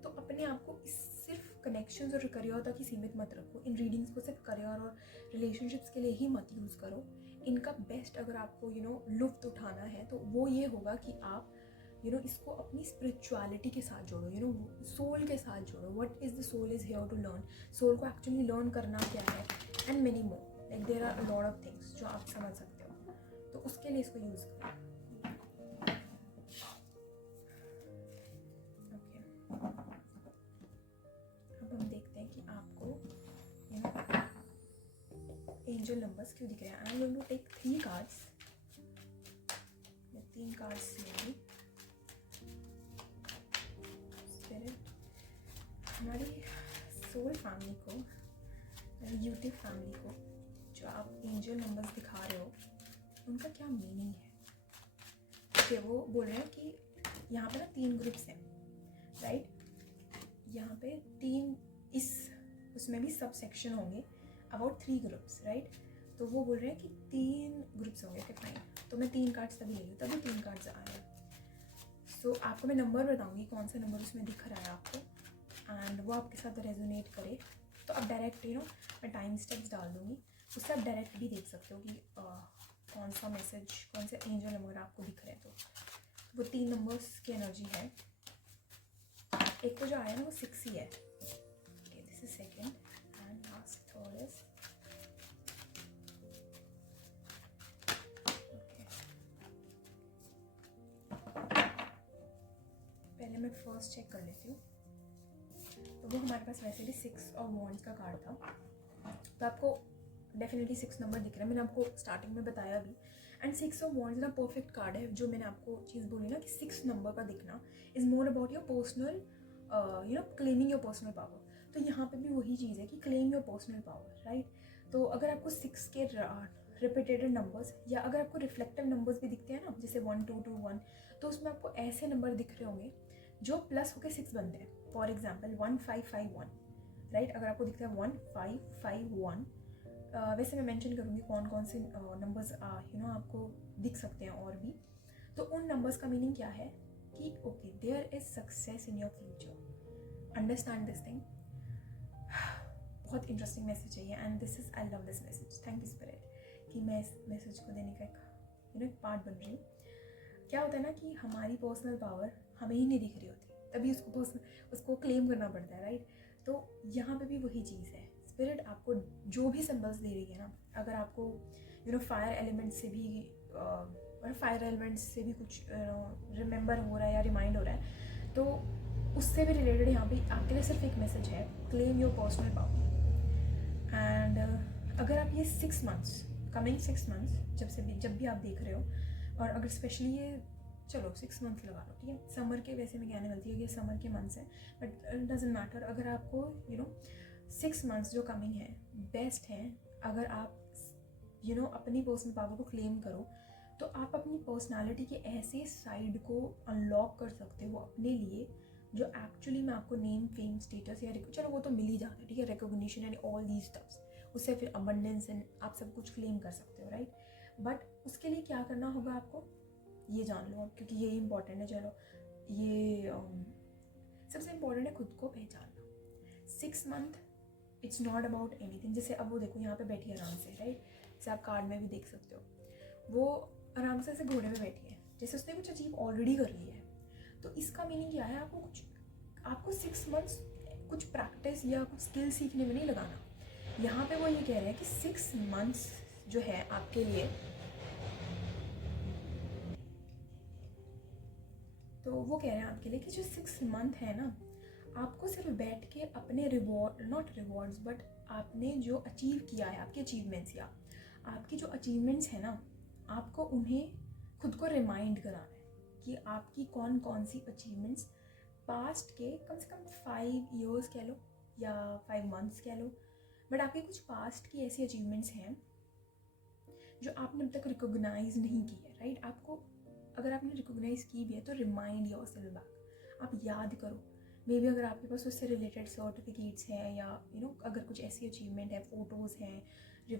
तो अपने आप को इस सिर्फ कनेक्शंस और करियर तक ही सीमित मत रखो। इन रीडिंग्स को सिर्फ करियर और रिलेशनशिप्स के लिए ही मत यूज़ करो। इनका बेस्ट अगर आपको लुफ्त उठाना है तो वो ये होगा कि आप इसको अपनी स्पिरिचुअलिटी के साथ जोड़ो, सोल के साथ जोड़ो। What is the soul is here to learn, soul को एक्चुअली लर्न करना क्या है, and many more, like there are lot of things जो आप समझ सकते हो। तो उसके लिए इसको यूज़ करो। अब हम देखते हैं कि आपको एंजल नंबर्स क्यों दिख रहे हैं। I am going to take 3 cards, मैं 3 कार्ड्स लूँगी। हमारी सोल फैमिली को, यूट्यूब फैमिली को जो आप एंजल नंबर्स दिखा रहे हो उनका क्या मीनिंग है। कि वो बोल रहे हैं कि यहाँ पे ना 3 ग्रुप्स हैं, राइट। यहाँ पे 3, इस उसमें भी सब सेक्शन होंगे, अबाउट 3 ग्रुप्स, राइट। तो वो बोल रहे हैं कि 3 ग्रुप्स होंगे। ओके फाइन, तो मैं 3 कार्ड्स तभी ले लूँ, तभी 3 कार्ड्स आए हैं। सो आपको मैं नंबर बताऊँगी कौन सा नंबर उसमें दिख रहा है आपको, एंड वो आपके साथ रेजोनेट करे तो आप डायरेक्ट मैं टाइम स्टेप्स डाल दूँगी, उससे आप डायरेक्ट भी देख सकते हो कि कौन सा मैसेज, कौन से एंजल नंबर आपको दिख रहे हैं। तो वो 3 नंबर्स की एनर्जी है। एक को जो आया ना वो 6 ही है। Okay, this is second and last third is okay. पहले मैं फर्स्ट चेक कर लेती हूँ। तो वो हमारे पास वैसे भी 6 और वॉन्ड्स का कार्ड था, तो आपको डेफिनेटली 6 नंबर दिख रहा है, मैंने आपको स्टार्टिंग में बताया भी। एंड 6 ऑफ वॉन्ड्स ना परफेक्ट कार्ड है। जो मैंने आपको चीज़ बोली ना कि 6 नंबर का दिखना is more about your personal claiming your personal power. तो यहाँ पे भी वही चीज़ है कि claim your personal power, right. तो अगर आपको 6 के रिपीटेड नंबर्स या अगर आपको रिफ्लेक्टिव नंबर्स भी दिखते हैं ना, जैसे 1 2 2 1, तो उसमें आपको ऐसे नंबर दिख रहे होंगे जो प्लस होकर 6 बनते हैं। For example 1551, right. अगर आपको दिखता है 1551, वैसे मैं मेंशन करूँगी कौन कौन से नंबर्स आपको दिख सकते हैं और भी। तो उन नंबर्स का मीनिंग क्या है कि okay, there is success in your future, understand this thing. बहुत इंटरेस्टिंग मैसेज है ये, and this is, I love this message. Thank you spirit कि मैं इस मैसेज को देने का एक पार्ट बन रही हूँ। क्या होता है ना कि हमारी पर्सनल पावर हमें ही नहीं दिख रही होती, तभी उसको क्लेम करना पड़ता है, राइट। तो यहाँ पे भी वही चीज़ है, स्पिरिट आपको जो भी सिंबल्स दे रही है ना, अगर आपको फायर एलिमेंट से भी कुछ रिमेंबर हो रहा है या रिमाइंड हो रहा है, तो उससे भी रिलेटेड यहाँ पे आपके लिए सिर्फ एक मैसेज है, claim your personal power. And अगर आप ये 6 मंथ्स, कमिंग 6 मंथ्स जब भी आप देख रहे हो, और अगर स्पेशली ये चलो 6 मंथ्स लगा लो, ठीक है, समर के, वैसे मैं कहने गलती है कि समर के मंथ्स हैं, बट इट डजेंट मैटर। अगर आपको 6 मंथ्स जो कमिंग है बेस्ट हैं, अगर आप अपनी पर्सनल पावर को क्लेम करो, तो आप अपनी पर्सनालिटी के ऐसे साइड को अनलॉक कर सकते हो अपने लिए, जो एक्चुअली में आपको नेम, फेम, स्टेटस या चलो वो तो मिल ही जाता है, ठीक है, recognition and all these stuffs, उससे फिर अबंडेंस एंड आप सब कुछ क्लेम कर सकते हो, राइट। बट उसके लिए क्या करना होगा आपको, ये जान लो आप, क्योंकि ये इंपॉर्टेंट है। चलो ये सबसे इम्पॉर्टेंट है खुद को पहचानना। 6 month it's not about anything. जैसे अब वो देखो यहाँ पे बैठी है आराम से, राइट, जैसे आप कार्ड में भी देख सकते हो, वो आराम से ऐसे घोड़े में बैठी है, जैसे उसने कुछ अचीव ऑलरेडी कर लिया है। तो इसका मीनिंग क्या है, आपको 6 मंथ्स कुछ प्रैक्टिस या कुछ स्किल सीखने में नहीं लगाना। यहाँ पे वो ये कह रहे हैं कि 6 मंथ्स जो है आपके लिए, तो वो कह रहे हैं आपके लिए कि जो 6 मंथ है ना, आपको सिर्फ बैठ के अपने रिवॉर्ड्स बट आपने जो अचीव किया है, आपके अचीवमेंट्स या आपकी जो अचीवमेंट्स है ना, आपको उन्हें खुद को रिमाइंड कराना है कि आपकी कौन कौन सी अचीवमेंट्स पास्ट के कम से कम 5 ईयर्स कह लो या 5 मंथ्स कह लो, बट आपकी कुछ पास्ट की ऐसी अचीवमेंट्स हैं जो आपने अब तक रिकॉग्नाइज नहीं की है, राइट। आपको अगर आपने रिकॉग्नाइज की भी है तो रिमाइंड योरसेल्फ बैक, आप याद करो। मे बी अगर आपके पास उससे रिलेटेड सर्टिफिकेट्स हैं या अगर कुछ ऐसी अचीवमेंट है, फोटोज़ हैं,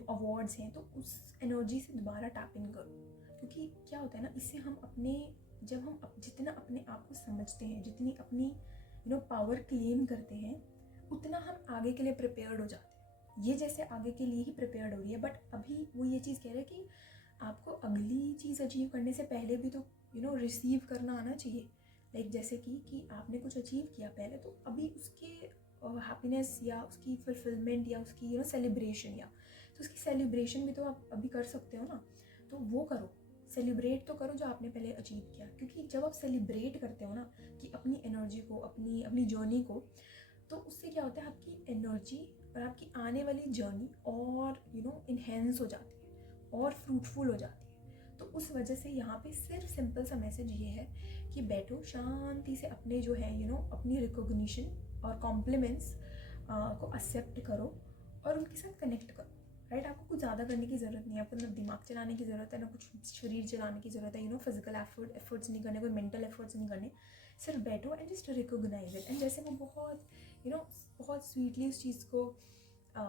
अवार्ड्स हैं, तो उस एनर्जी से दोबारा टैप इन करो। क्योंकि क्या होता है ना, इससे हम जितना अपने आप को समझते हैं, जितनी अपनी पावर क्लेम करते हैं, उतना हम आगे के लिए प्रिपेयर्ड हो जाते हैं। ये जैसे आगे के लिए ही प्रिपेयर्ड हो रही है, बट अभी वो ये चीज़ कह रहे हैं कि आपको अगली चीज़ अचीव करने से पहले भी तो रिसीव करना आना चाहिए। लाइक जैसे कि आपने कुछ अचीव किया पहले, तो अभी उसके हैप्पीनेस या उसकी फुलफिलमेंट या उसकी सेलिब्रेशन, या तो उसकी सेलिब्रेशन भी तो आप अभी कर सकते हो ना। तो वो करो, सेलिब्रेट तो करो जो आपने पहले अचीव किया। क्योंकि जब आप सेलिब्रेट करते हो ना कि अपनी एनर्जी को, अपनी जर्नी को, तो उससे क्या होता है, आपकी एनर्जी और आपकी आने वाली जर्नी और इन्हेंस हो जाती है और फ्रूटफुल हो जाती है। तो उस वजह से यहाँ पे सिर्फ सिंपल सा मैसेज ये है कि बैठो शांति से, अपने जो है अपनी रिकॉग्निशन और कॉम्प्लीमेंट्स को एक्सेप्ट करो और उनके साथ कनेक्ट करो, राइट। आपको कुछ ज़्यादा करने की ज़रूरत नहीं है, आपको ना दिमाग चलाने की ज़रूरत है, ना कुछ शरीर चलाने की ज़रूरत है, फिजिकल एफर्ट्स नहीं करने, कोई मेंटल एफर्ट्स नहीं करने। सिर्फ बैठो and just recognise it. And जैसे वो बहुत बहुत स्वीटली उस चीज़ को क्या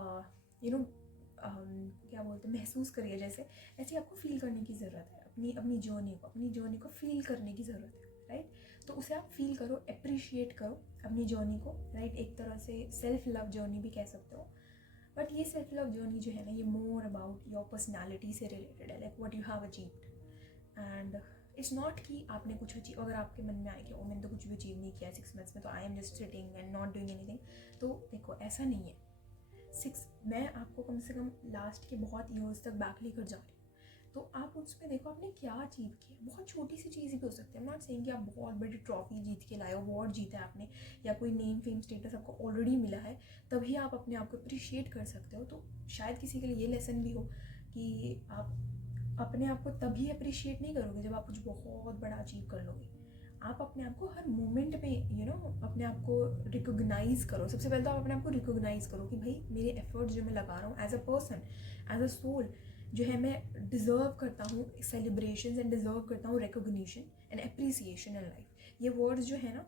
बोलते हैं, महसूस करिए, जैसे ऐसे आपको फील करने की ज़रूरत है, अपनी जर्नी को फील करने की ज़रूरत है, राइट। तो उसे आप फील करो, अप्रिशिएट करो अपनी जर्नी को, राइट। एक तरह से सेल्फ लव जर्नी भी कह सकते हो। बट ये सेल्फ लव जर्नी जो है ना, ये मोर अबाउट योर पर्सनैलिटी से रिलेटेड है, like what you have achieved. And it's not कि आपने कुछ अचीव, अगर आपके मन में आए कि मैंने तो कुछ भी अचीव नहीं किया 6 मंथ्स में, तो I am just sitting and not doing anything. तो देखो ऐसा नहीं है। मैं आपको कम से कम लास्ट के बहुत ईयर्स तक बैक लेकर जा रही हूँ, तो आप उसमें देखो आपने क्या अचीव किया। बहुत छोटी सी चीज़ भी हो सकती है। नॉट सेइंग कि आप बहुत बड़ी ट्रॉफी जीत के लाए हो, अवार्ड जीता है आपने, या कोई नेम फेम स्टेटस आपको ऑलरेडी मिला है, तभी आप अपने आप को अप्रिशिएट कर सकते हो। तो शायद किसी के लिए ये लेसन भी हो कि आप अपने आप को तभी अप्रिशिएट नहीं करोगे जब आप कुछ बहुत बड़ा अचीव कर लोगे। आप अपने आप को हर मोमेंट पे अपने आप को रिकॉग्नाइज़ करो। सबसे पहले तो आप अपने आप को रिकॉग्नाइज़ करो कि भाई मेरे एफर्ट्स जो मैं लगा रहा हूँ as a person, as a soul, जो है मैं डिज़र्व करता हूँ सेलिब्रेशंस एंड डिज़र्व करता हूँ recognition and appreciation in life. ये वर्ड्स जो है ना,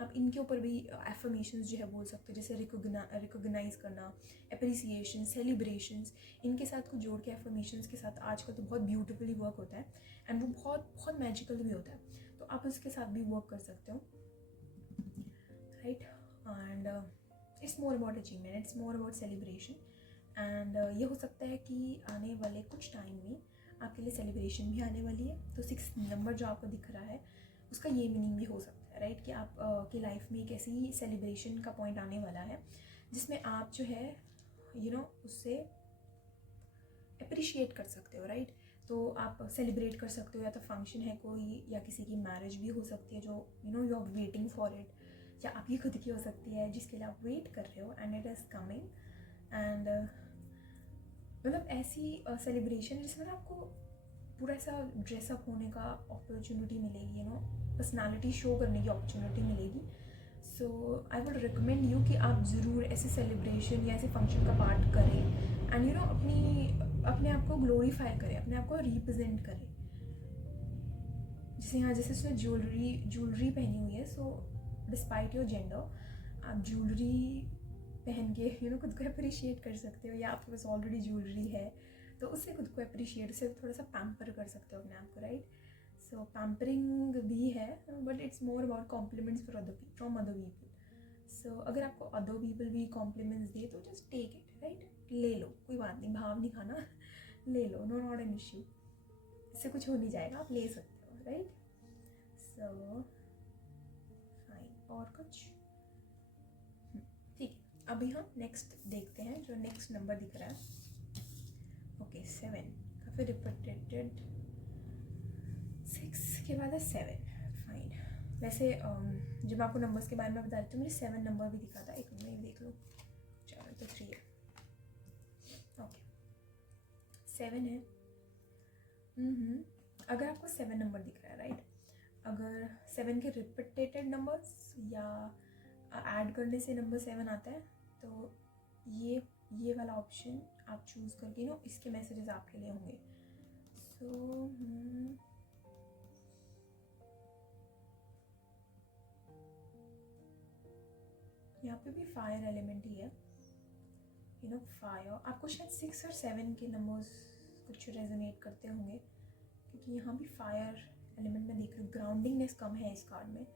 आप इनके ऊपर भी एफर्मेशंस जो है बोल सकते हो, जैसे रिकॉग्नाइज करना, अप्रिसिएशन, सेलिब्रेशंस, इनके साथ कुछ जोड़ के एफर्मेशंस के साथ आजकल तो बहुत ब्यूटीफुली वर्क होता है एंड वो बहुत बहुत मैजिकल भी होता है। तो आप उसके साथ भी वर्क कर सकते हो, right. And it's more about achievement, it's more about celebration. And ये हो सकता है कि आने वाले कुछ टाइम में आपके लिए सेलिब्रेशन भी आने वाली है। तो 6 नंबर जो आपको दिख रहा है उसका ये मीनिंग भी हो सकता है, राइट, कि आप की लाइफ में एक ऐसी सेलिब्रेशन का पॉइंट आने वाला है जिसमें आप जो है उससे अप्रिशिएट कर सकते हो, राइट। तो आप सेलिब्रेट कर सकते हो, या तो फंक्शन है कोई, या किसी की मैरिज भी हो सकती है जो you are waiting for it, या आपकी खुद की हो सकती है जिसके लिए आप वेट कर रहे हो and it is coming. And मतलब ऐसी सेलिब्रेशन जिसमें ना आपको पूरा ऐसा ड्रेसअप होने का अपॉर्चुनिटी मिलेगी, पर्सनालिटी शो करने की अपॉर्चुनिटी मिलेगी। सो आई वुड रिकमेंड यू कि आप ज़रूर ऐसे सेलिब्रेशन या ऐसे फंक्शन का पार्ट करें एंड अपने आप को ग्लोरीफाई करें, अपने आप को रिप्रेजेंट करें। जैसे उसने ज्वेलरी पहनी हुई है, सो डिस्पाइट योर जेंडर आप ज्वेलरी पहन के खुद को अप्रिशिएट कर सकते हो, या आपके पास ऑलरेडी ज्वेलरी है तो उससे खुद को अप्रिशिएट, उससे थोड़ा सा पैम्पर कर सकते हो अपने आप को, राइट। सो पैम्परिंग भी है, but it's more about compliments from other people. So अगर आपको अदर पीपल भी कॉम्प्लीमेंट्स दे तो जस्ट टेक इट, राइट, ले लो, कोई बात नहीं, भाव नहीं खाना, ले लो, नो नॉट एन इश्यू, इससे कुछ हो नहीं जाएगा, आप ले सकते हो, राइट। सो फाइन, और कुछ ठीक है। अभी हम नेक्स्ट देखते हैं, जो नेक्स्ट नंबर दिख रहा है, ओके 7, काफ़ी रिपीटेड, 6 के बाद है 7, फाइन। वैसे जब आपको नंबर्स के बारे में बता रही थी, मुझे 7 नंबर भी दिखा था, एक मिनट में देख लो, चलो तो 3 है, ओके 7 है। अगर आपको 7 नंबर दिख रहा है, राइट, अगर 7 के रिपीटेड नंबर्स या ऐड करने से नंबर 7 आता है, तो ये वाला ऑप्शन आप चूज़ करके इसके मैसेजेस आपके लिए होंगे। सो यहाँ पे भी फायर एलिमेंट ही है, फायर। आपको शायद 6 और 7 के नंबर्स कुछ रेजोनेट करते होंगे, क्योंकि यहाँ भी फायर एलिमेंट में देख रही हूँ, ग्राउंडिंगनेस कम है इस कार्ड में।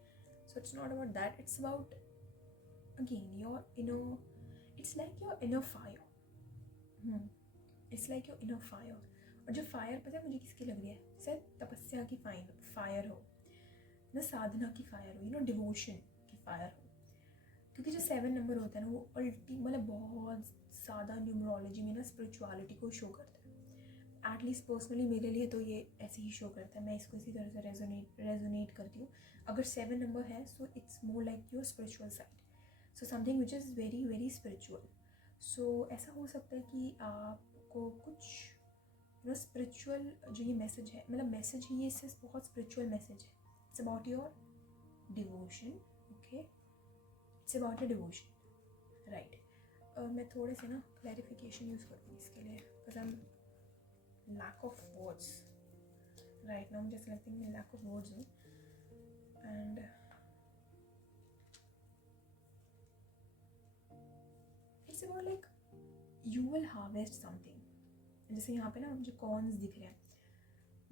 So it's not about that, it's about again your it's like your inner fire, it's like your inner fire. और जो फायर पता है मुझे किसकी लग रही है, शायद तपस्या की फायर हो, ना साधना की फायर हो, डिवोशन की फायर हो। क्योंकि जो 7 नंबर होता है ना, वो मतलब बहुत ज़्यादा न्यूमरोलॉजी में ना स्पिरिचुअलिटी को शो करता है। एटलीस्ट पर्सनली मेरे लिए तो ये ऐसे ही शो करता है, मैं इसको इसी तरह से रेजोनेट करती हूँ। अगर 7 नंबर है, so it's more like your spiritual side. So something which is very very spiritual. So ऐसा हो सकता है कि आपको कुछ स्पिरिचुअल जो ये मैसेज है, मतलब मैसेज ही ये सिर्फ बहुत स्पिरिचुअल मैसेज है. It's about your devotion. Okay, it's about your devotion, right. मैं थोड़े से ना क्लैरिफिकेशन यूज़ करूँगी इसके लिए, because I am lack of words right now. मुझे ऐसा लगता है कि मैं लैक ऑफ वर्ड्स हूँ. And it's about like you will harvest something. जैसे यहाँ पे ना मुझे कॉर्न्स दिख रहे हैं,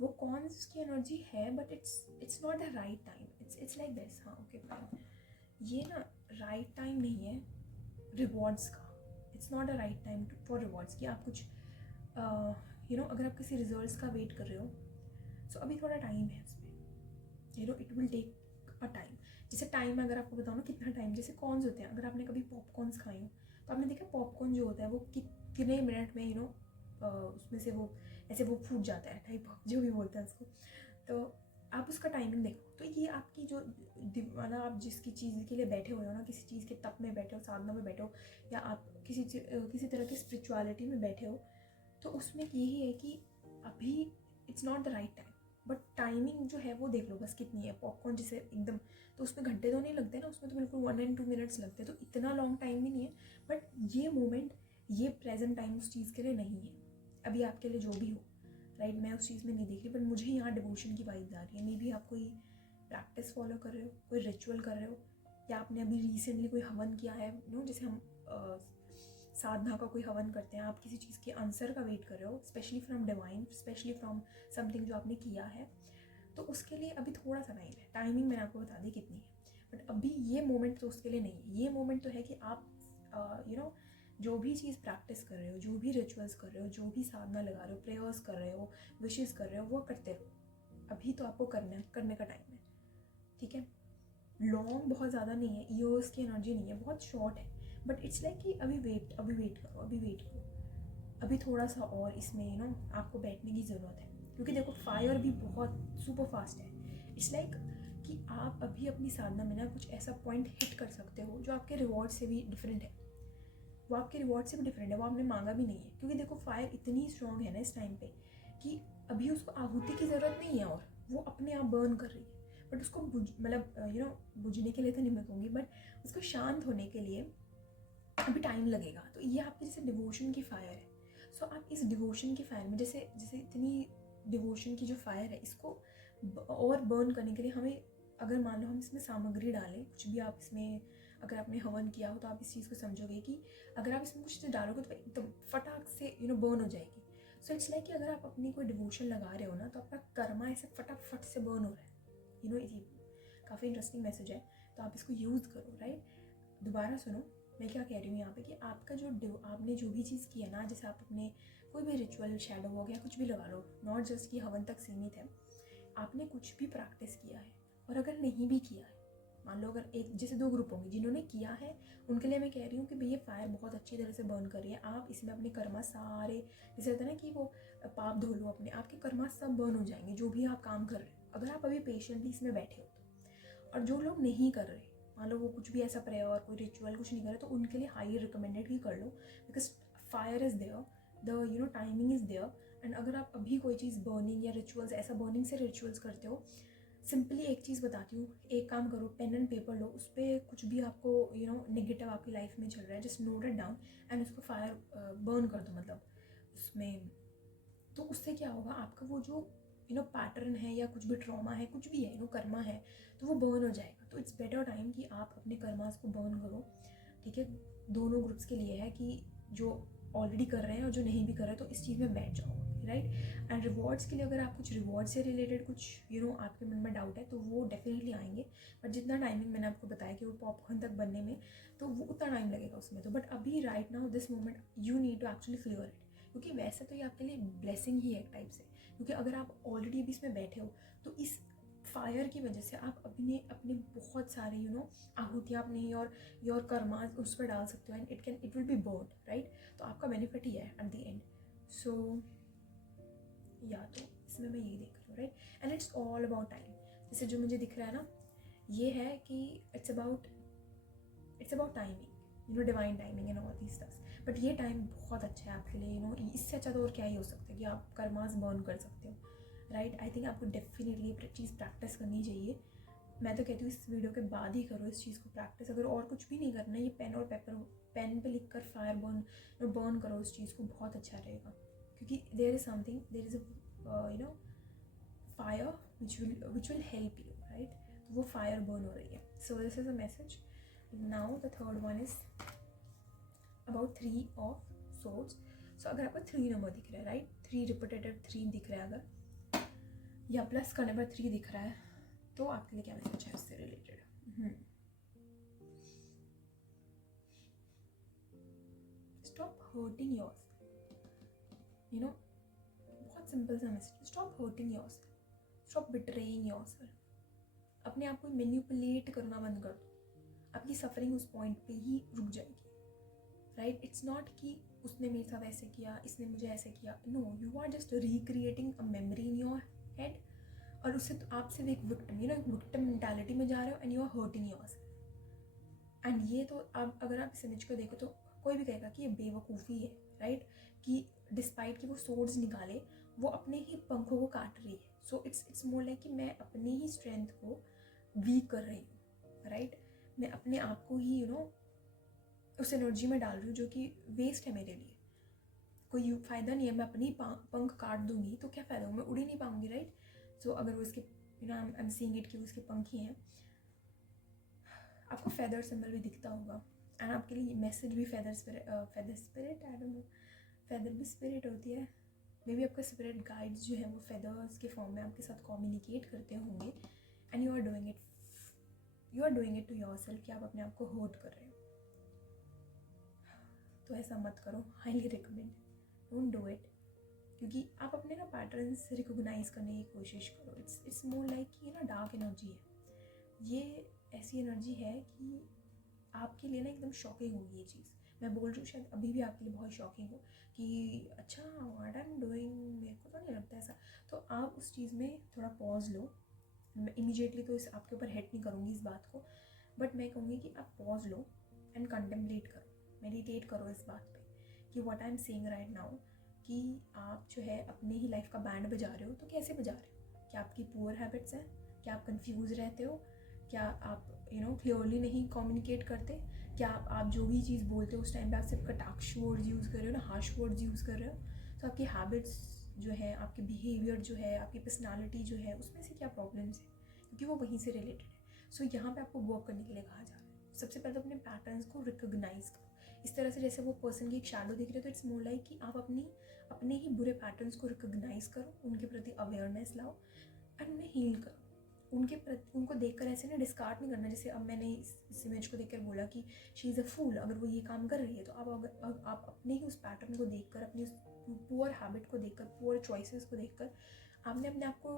वो कॉर्न्स की एनर्जी है, but it's not the right time. It's like this. हाँ, ओके फाइन. ये ना राइट टाइम नहीं है रिवॉर्ड्स का. It's not a right time for rewards कि आप कुछ अगर आप किसी रिजल्ट्स का वेट कर रहे हो, सो अभी थोड़ा टाइम है उसमें. It will take a time. जैसे टाइम अगर आपको बताओ ना कितना टाइम, जैसे कॉर्न्स होते हैं, अगर आपने कभी पॉपकॉर्न्स खाए हो तो आपने देखा पॉपकॉर्न जो होता है वो कितने मिनट में उसमें से वो ऐसे वो फूट जाता है टाइप ऑफ, जो भी बोलते हैं उसको. तो आप उसका टाइमिंग देखो. तो ये आपकी जो मतलब आप जिसकी चीज़ के लिए बैठे हुए हो ना, किसी चीज़ के तप में बैठे हो, साधना में बैठे हो, या आप किसी तरह की स्पिरिचुअलिटी में बैठे हो, तो उसमें यही है कि अभी it's not the right time. But timing जो है वो देख लो बस कितनी है. पॉपकॉर्न जैसे एकदम, तो उसमें घंटे तो नहीं लगते ना, उसमें तो बिल्कुल 1 and 2 minutes लगते हैं, तो इतना लॉन्ग टाइम भी नहीं है. बट ये मोमेंट, ये प्रेजेंट टाइम उस चीज़ के लिए नहीं है अभी आपके लिए, जो भी हो, राइट. मैं उस चीज़ में नहीं देख रही, बट मुझे यहाँ डिवोशन की वाइब्स आ रही है. मे बी आप कोई प्रैक्टिस फॉलो कर रहे हो, कोई रिचुअल कर रहे हो, या आपने अभी रिसेंटली कोई हवन किया है. जैसे हम साधना का कोई हवन करते हैं, आप किसी चीज़ के आंसर का वेट कर रहे हो, specially from divine, specially from something जो आपने किया है, तो उसके लिए अभी थोड़ा सा टाइम है. टाइमिंग मैंने आपको बता दी कितनी है, बट अभी ये मोमेंट तो उसके लिए नहीं है. ये मोमेंट तो है कि आप जो भी चीज़ प्रैक्टिस कर रहे हो, जो भी रिचुअल्स कर रहे हो, जो भी साधना लगा रहे हो, प्रेयर्स कर रहे हो, विशेस कर रहे हो, वो करते रहो. अभी तो आपको करने का टाइम है, ठीक है. लॉन्ग बहुत ज़्यादा नहीं है, ईयर्स की एनर्जी नहीं है, बहुत शॉर्ट है. बट इट्स लाइक कि अभी वेट करो, अभी थोड़ा सा और इसमें आपको बैठने की ज़रूरत है. क्योंकि देखो फायर भी बहुत सुपर फास्ट है. इट्स लाइक कि आप अभी अपनी साधना में ना कुछ ऐसा पॉइंट हिट कर सकते हो जो आपके रिवॉर्ड से भी डिफरेंट है. वो आपने मांगा भी नहीं है. क्योंकि देखो फायर इतनी स्ट्रॉन्ग है ना इस टाइम पे कि अभी उसको आहुति की ज़रूरत नहीं है, और वो अपने आप बर्न कर रही है. बट उसको बुझने के लिए तो नहीं मैं कहूँगी, बट उसको शांत होने के लिए अभी टाइम लगेगा. तो ये आपकी जैसे डिवोशन की फायर है. सो आप इस डिवोशन की फायर में जैसे इतनी डिवोशन की जो फायर है, इसको और बर्न करने के लिए हमें, अगर मान लो हम इसमें सामग्री डालें, कुछ भी आप इसमें, अगर आपने हवन किया हो तो आप इस चीज़ को समझोगे कि अगर आप इसमें कुछ डालोगे तो एकदम फटाक से बर्न हो जाएगी. सो इट्स लाइक कि अगर आप अपनी कोई डिवोशन लगा रहे हो ना, तो आपका कर्मा ऐसे फटाफट से बर्न हो रहा है. ये काफ़ी इंटरेस्टिंग मैसेज है, तो आप इसको यूज़ करो, राइट. दोबारा सुनो मैं क्या कह रही हूँ यहाँ पे, कि आपका आपने जो भी चीज़ की है ना, जैसे आप अपने कोई भी रिचुअल, शैडो हो गया, कुछ भी लगा लो, नॉट जस्ट कि हवन तक सीमित है. आपने कुछ भी प्रैक्टिस किया है, और अगर नहीं भी किया है, मान लो अगर एक जैसे 2 ग्रुप होंगे, जिन्होंने किया है उनके लिए मैं कह रही हूँ कि भैया फायर बहुत अच्छी तरह से बर्न कर रही है. आप इसमें अपने कर्मा सारे, जैसे होता है ना कि वो पाप धो लो अपने, आपके कर्मा सब बर्न हो जाएंगे जो भी आप काम कर रहे हो, अगर आप अभी पेशेंटली इसमें बैठे हो तो. और जो लोग नहीं कर रहे, मान लो वो कुछ भी ऐसा प्रेयर, कोई रिचुअल कुछ नहीं कर रहे, तो उनके लिए हाईली रिकमेंडेड ही कर लो, because fire is there, the timing is there. And अगर आप अभी कोई चीज़ बर्निंग या रिचुअल्स, ऐसा बर्निंग से रिचुअल्स करते हो, सिंपली एक चीज़ बताती हूँ, एक काम करो, पेन एंड पेपर लो, उस पर कुछ भी आपको नेगेटिव आपकी लाइफ में चल रहा है, just note it down and उसको फायर बर्न कर दो, मतलब उसमें. तो उससे क्या होगा, आपका वो जो पैटर्न है, या कुछ भी ट्रॉमा है, कुछ भी है, कर्मा है, तो वो बर्न हो जाएगा. तो इट्स बेटर टाइम कि आप अपने कर्मास को बर्न करो, ठीक है. दोनों ग्रुप्स के लिए है कि जो ऑलरेडी कर रहे हैं और जो नहीं भी कर रहे हैं, तो इस चीज़ में बैठ जाओ, राइट. एंड रिवॉर्ड्स के लिए अगर आप कुछ रिवॉर्ड से रिलेटेड कुछ आपके मन में डाउट है, तो वो डेफिनेटली आएंगे. बट जितना टाइमिंग मैंने आपको बताया कि वो पॉपकॉर्न तक बनने में, तो वो उतना टाइम लगेगा उसमें. तो बट अभी right now this moment you need to actually clear it, क्योंकि वैसे तो ये आपके लिए ब्लेसिंग ही है एक टाइप से. क्योंकि अगर आप ऑलरेडी अभी इसमें बैठे हो, तो इस फायर की वजह से आप अपने बहुत सारे आहुतियाँ अपने योर कर्मा उस पर डाल सकते हो, and it will be burn, right. तो आपका बेनिफिट ही है एट द एंड. सो या तो इसमें मैं यही देख रही हूँ, right. And it's all about time. जैसे जो मुझे दिख रहा है ना, ये है कि it's it's about timing, divine timing and all these stuffs. But ये टाइम बहुत अच्छा है आपके लिए, इससे अच्छा तो और क्या ही हो सकता है कि आप कर्मास बर्न कर सकते हो, राइट। आई थिंक आपको डेफिनेटली ये चीज़ प्रैक्टिस करनी चाहिए। मैं तो कहती हूँ इस वीडियो के बाद ही करो इस चीज़ को प्रैक्टिस। अगर और कुछ भी नहीं करना, ये पेन और पेपर, पेन पे लिख कर फायर बर्न करो उस चीज़ को, बहुत अच्छा रहेगा। क्योंकि there is something, there is a fire which will help you, right. तो वो फायर बर्न हो रही है। So this is a message. Now the third one is about 3 of swords. So अगर आपको 3 नंबर दिख रहा है, राइट, 3 रिपीटेटिव 3 दिख रहा है अगर, या प्लस का नंबर 3 दिख रहा है, तो आपके लिए क्या मैसेज है उससे रिलेटेड? स्टॉप हर्टिंग योरसेल्फ, बहुत सिंपल सा message. Stop hurting yourself, stop betraying yourself. अपने आप को मैनिपुलेट करना बंद कर दो। आपकी सफरिंग उस पॉइंट पे ही रुक जाएगी, राइट। इट्स नॉट कि उसने मेरे साथ ऐसे किया, इसने मुझे ऐसे किया। No, you are just recreating a memory in your head, और उससे तो आप सिर्फ एक विक्टिम, एक विक्टिम मेंटालिटी में जा रहे हो, and you are hurting yourself. एंड ये तो आप, अगर आप इस इमेज को देखो तो कोई भी कहेगा कि ये बेवकूफ़ी है, राइट, कि डिस्पाइट कि वो सोर्ड्स निकाले, वो अपने ही पंखों को काट रही है। सो इट्स मोर लाइक कि मैं अपनी ही स्ट्रेंथ को वीक कर रही हूँ, राइट। मैं अपने आप को ही उस एनर्जी में डाल रही हूँ जो कि वेस्ट है मेरे लिए, कोई फ़ायदा नहीं है। मैं अपनी पंख काट दूंगी तो क्या फ़ायदा हो, मैं उड़ ही नहीं पाऊंगी, राइट। सो अगर वो इसके आई एम सीइंग इट कि उसके पंख ही हैं, आपको फेदर सिंबल भी दिखता होगा, एंड आपके लिए मैसेज भी feather spirit, I don't know, feather भी स्पिरिट होती है। मे बी आपका स्पिरिट गाइड्स जो है वो फेदर्स के फॉर्म में आपके साथ कम्युनिकेट करते होंगे, and you are doing it to yourself, कि आप अपने आप को हर्ट कर रहे हो। तो ऐसा मत करो, highly recommend, don't do it. क्योंकि आप अपने पैटर्न्स रिकॉग्नाइज करने की कोशिश करो। इट्स मोर लाइक कि डार्क एनर्जी है, ये ऐसी एनर्जी है कि आपके लिए एकदम शॉकिंग होगी ये चीज़। मैं बोल रही हूँ शायद अभी भी आपके लिए बहुत शॉकिंग हो कि अच्छा व्हाट आई एम डूइंग, मेरे को तो नहीं लगता ऐसा। तो आप उस चीज़ में थोड़ा पॉज लो। मैं इमीडिएटली तो इस आपके ऊपर हेट नहीं करूँगी इस बात को, बट मैं कहूँगी कि आप पॉज लो एंड कंटेम्पलेट करो, मेडिटेट करो इस बात पे कि what I am saying right now, कि आप जो है अपने ही लाइफ का बैंड बजा रहे हो, तो कैसे बजा रहे हो? क्या आपकी पुअर हैबिट्स हैं? क्या आप कंफ्यूज रहते हो? क्या आप क्लियरली नहीं कम्युनिकेट करते? क्या आप जो भी चीज़ बोलते हो उस टाइम पे आप सिर्फ कटाक्ष वर्ड्स यूज़ कर रहे हो ना, हार्श वर्ड्स यूज़ कर रहे हो? तो आपकी हैबिट्स जो है, आपके बिहेवियर जो है, आपकी पर्सनालिटी जो है, उसमें से क्या प्रॉब्लम्स है? क्योंकि वो वहीं से रिलेटेड है। सो यहाँ पे आपको वर्क करने के लिए कहा जा रहा है। सबसे पहले तो अपने पैटर्न्स को रिकॉग्नाइज करो। इस तरह से जैसे वो पर्सन की एक शैडो दिख रही है, तो इट्स मोर लाइक कि आप अपने ही बुरे पैटर्न्स को रिकॉग्नाइज करो, उनके प्रति अवेयरनेस लाओ एंड उन्हें हील करो। उनको देखकर ऐसे ना डिस्कार्ड नहीं करना। जैसे अब मैंने इस इमेज को देखकर बोला कि शी इज़ अ फूल, अगर वो ये काम कर रही है, तो आप अपने ही उस पैटर्न को देखकर, अपनी उस पुअर हैबिट को देखकर, पुअर चॉइसेस को देखकर आपने अपने आप को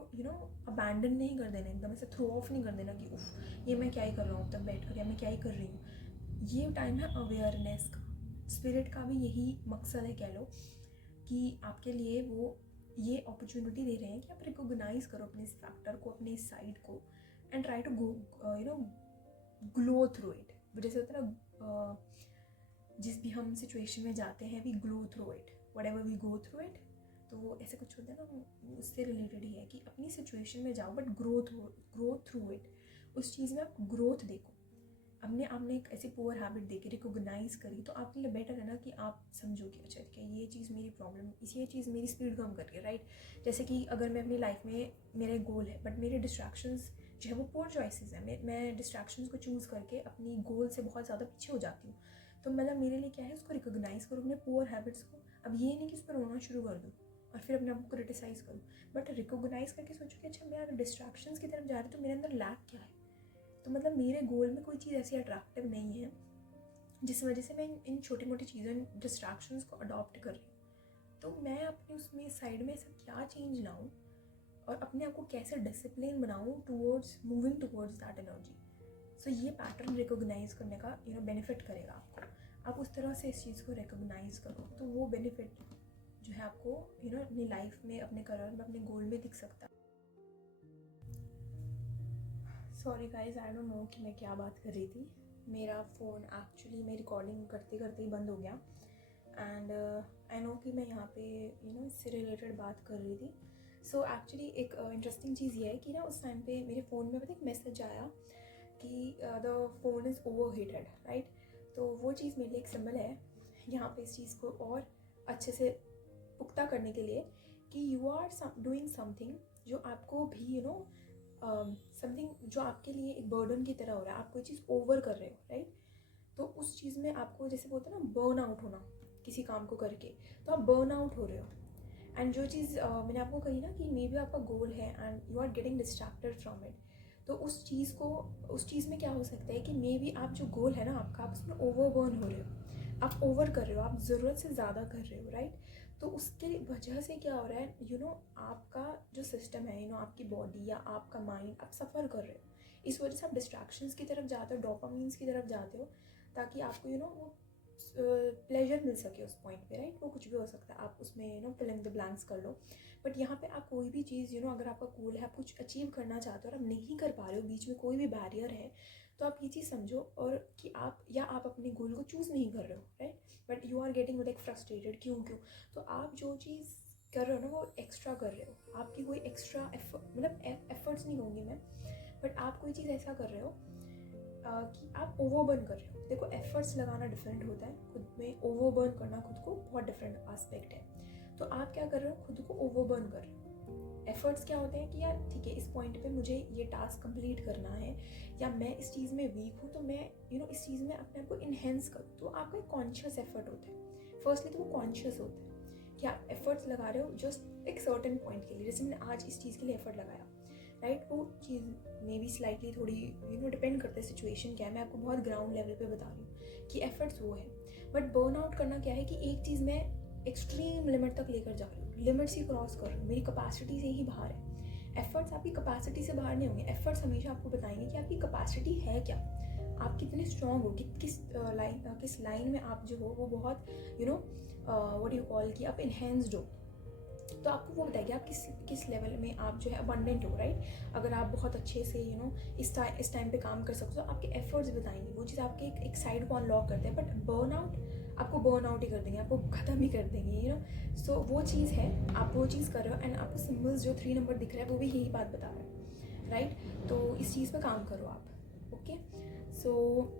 अबैंडन नहीं कर देना, एकदम ऐसे थ्रो ऑफ नहीं कर देना कि उफ ये मैं क्या ही कर रहा हूँ अब तक बैठ कर, या मैं क्या ही कर रही हूँ। ये टाइम है अवेयरनेस का। स्पिरिट का भी यही मकसद है, कह लो, कि आपके लिए वो ये अपॉर्चुनिटी दे रहे हैं कि आप रिकॉग्नाइज करो अपने इस फैक्टर को, अपने इस साइड को, and try to go glow through it. जैसे होता है ना, जिस भी हम सिचुएशन में जाते हैं we glow through it, whatever we go through it. तो ऐसे कुछ होता है ना, उससे रिलेटेड ही है कि अपनी सिचुएशन में जाओ बट ग्रो थ्रू इट। उस चीज़ में आप ग्रोथ देखो। आपने एक ऐसी पुअर हैबिट देखी, रिकॉग्नाइज करी, तो आपके लिए बेटर है ना कि आप समझो कि अच्छा ठीक है, ये चीज़ मेरी प्रॉब्लम, ये चीज़ मेरी स्पीड कम कर रही है, राइट। जैसे कि अगर मैं अपनी लाइफ में, मेरा एक गोल है बट मेरे डिस्ट्रैक्शंस जो है वो पुअर चॉइसेस हैं, मैं डिस्ट्रैक्शंस को चूज़ करके अपनी गोल से बहुत ज़्यादा पीछे हो जाती हूँ। तो मतलब मेरे लिए क्या है, उसको रिकॉग्नाइज करूँ अपने पुअर हैबिट्स को। अब ये नहीं कि उस पर रोना शुरू कर दूँ और फिर अपने आप को क्रिटिसाइज करूँ, बट रिकॉग्नाइज करके सोचो कि अच्छा मैं अगर डिस्ट्रैक्शंस की तरफ जा रही हूँ तो मेरे अंदर लैक क्या है। तो मतलब मेरे गोल में कोई चीज़ ऐसी अट्रैक्टिव नहीं है जिस वजह से मैं इन छोटी मोटी चीज़ों, डिस्ट्रैक्शंस को अडॉप्ट कर रही हूँ। तो मैं अपने उसमें साइड में ऐसा क्या चेंज लाऊँ और अपने आप को कैसे डिसिप्लिन बनाऊँ towards moving towards that energy. So ये पैटर्न रिकॉग्नाइज करने का बेनिफिट करेगा आपको। आप उस तरह से इस चीज़ को रिकॉग्नाइज करो तो वो बेनिफिट जो है आपको अपनी लाइफ में, अपने करियर में, अपने गोल में दिख सकता है। Sorry guys, I don't know कि मैं क्या बात कर रही थी, मेरा फ़ोन एक्चुअली मैं रिकॉर्डिंग करते करते ही बंद हो गया एंड आई नो कि मैं यहाँ पे इससे रिलेटेड बात कर रही थी. सो एक्चुअली एक इंटरेस्टिंग चीज़ ये है कि ना उस टाइम पे मेरे फ़ोन में पता एक मैसेज आया कि the phone is over heated, right. तो वो चीज़ मेरे लिए एक सिंबल है यहाँ पे इस चीज़ को और अच्छे से पुख्ता करने के लिए कि यू आर डूइंग समथिंग जो आपको भी समथिंग जो आपके लिए एक बर्डन की तरह हो रहा है. आप कोई चीज़ ओवर कर रहे हो, राइट. तो उस चीज़ में आपको जैसे बोलते हैं ना बर्न आउट होना किसी काम को करके, तो आप बर्न आउट हो रहे हो. एंड जो चीज़ मैंने आपको कही ना कि मे बी आपका गोल है and you are getting distracted from it. तो उस चीज़ में क्या हो सकता है कि मे बी आप जो गोल है ना आपका, आप उसमें ओवर बर्न हो रहे हो, आप ओवर कर रहे हो, आप ज़रूरत से ज़्यादा कर रहे हो, राइट. तो उसके वजह से क्या हो रहा है आपका जो सिस्टम है आपकी बॉडी या आपका माइंड, आप सफ़र कर रहे हो. इस वजह से आप डिस्ट्रैक्शंस की तरफ जाते हो, डोपामाइंस की तरफ जाते हो, ताकि आपको वो प्लेजर मिल सके उस पॉइंट पे, राइट. वो कुछ भी हो सकता है, आप उसमें फिल इन द ब्लैंक्स कर लो. बट यहाँ पे आप कोई भी चीज़ अगर आपका गोल है, आप कुछ अचीव करना चाहते हो और आप नहीं कर पा रहे हो, बीच में कोई भी बैरियर है, तो आप ये चीज़ समझो और कि आप अपने गोल को चूज़ नहीं कर रहे हो, right. But you are getting like frustrated, क्यों. तो आप जो चीज़ कर रहे हो ना वो एक्स्ट्रा कर रहे हो, आपकी कोई एक्स्ट्रा एफर्ट्स नहीं कहूँगी मैं, बट आप कोई चीज़ ऐसा कर रहे हो कि आप ओवरबर्न कर रहे हो. देखो एफर्ट्स लगाना डिफरेंट होता है, खुद में ओवरबर्न करना खुद को बहुत डिफरेंट एस्पेक्ट है. तो आप क्या कर रहे हो, खुद को ओवरबर्न कर रहे हो. एफर्ट्स क्या होते हैं कि यार ठीक है, इस पॉइंट पे मुझे ये टास्क कंप्लीट करना है, या मैं इस चीज़ में वीक हूँ तो मैं इस चीज़ में अपने आप को इन्हेंस करूँ. तो आपका एक कॉन्शियस एफर्ट होता है. फर्स्टली तो वो कॉन्शियस होता है कि आप एफर्ट्स लगा रहे हो जस्ट एक सर्टेन पॉइंट के लिए. जैसे मैंने आज इस चीज़ के लिए एफर्ट लगाया, राइट. वो चीज़ मे बी स्लाइटली थोड़ी डिपेंड करता है सिचुएशन क्या है. मैं आपको बहुत ग्राउंड लेवल पे बता रही हूँ कि एफर्ट्स वो है. बट बर्न आउट करना क्या है कि एक चीज़ मैं एक्सट्रीम लिमिट तक लेकर जा रही हूँ, लिमिट्स ही क्रॉस कर रही हूँ, मेरी कैपेसिटी से ही बाहर है. एफर्ट्स आपकी कैपेसिटी से बाहर नहीं होंगे. एफर्ट्स हमेशा आपको बताएंगे कि आपकी कैपेसिटी है क्या, आप कितने स्ट्रॉन्ग हो, किस लाइन में आप जो हो वो बहुत व्हाट यू कॉल कि आप इन्हेंस्ड हो. तो आपको वो बताएगी आप किस लेवल में आप जो है अबंडेंट हो, राइट. अगर आप बहुत अच्छे से इस टाइम पे काम कर सकते हो, तो आपके एफर्ट्स बताएंगे. वो चीज़ आपके एक साइड को अनलॉक करते हैं. बट बर्न आउट आपको बर्न आउट ही कर देंगे, आपको ख़त्म ही कर देंगे. सो वो चीज़ है, आप वो चीज़ कर रहे हो एंड आपको सिम्बल्स जो 3 नंबर दिख रहा है वो भी यही बात बता रहा है, राइट. तो इस चीज़ पर काम करो आप. ओके. सो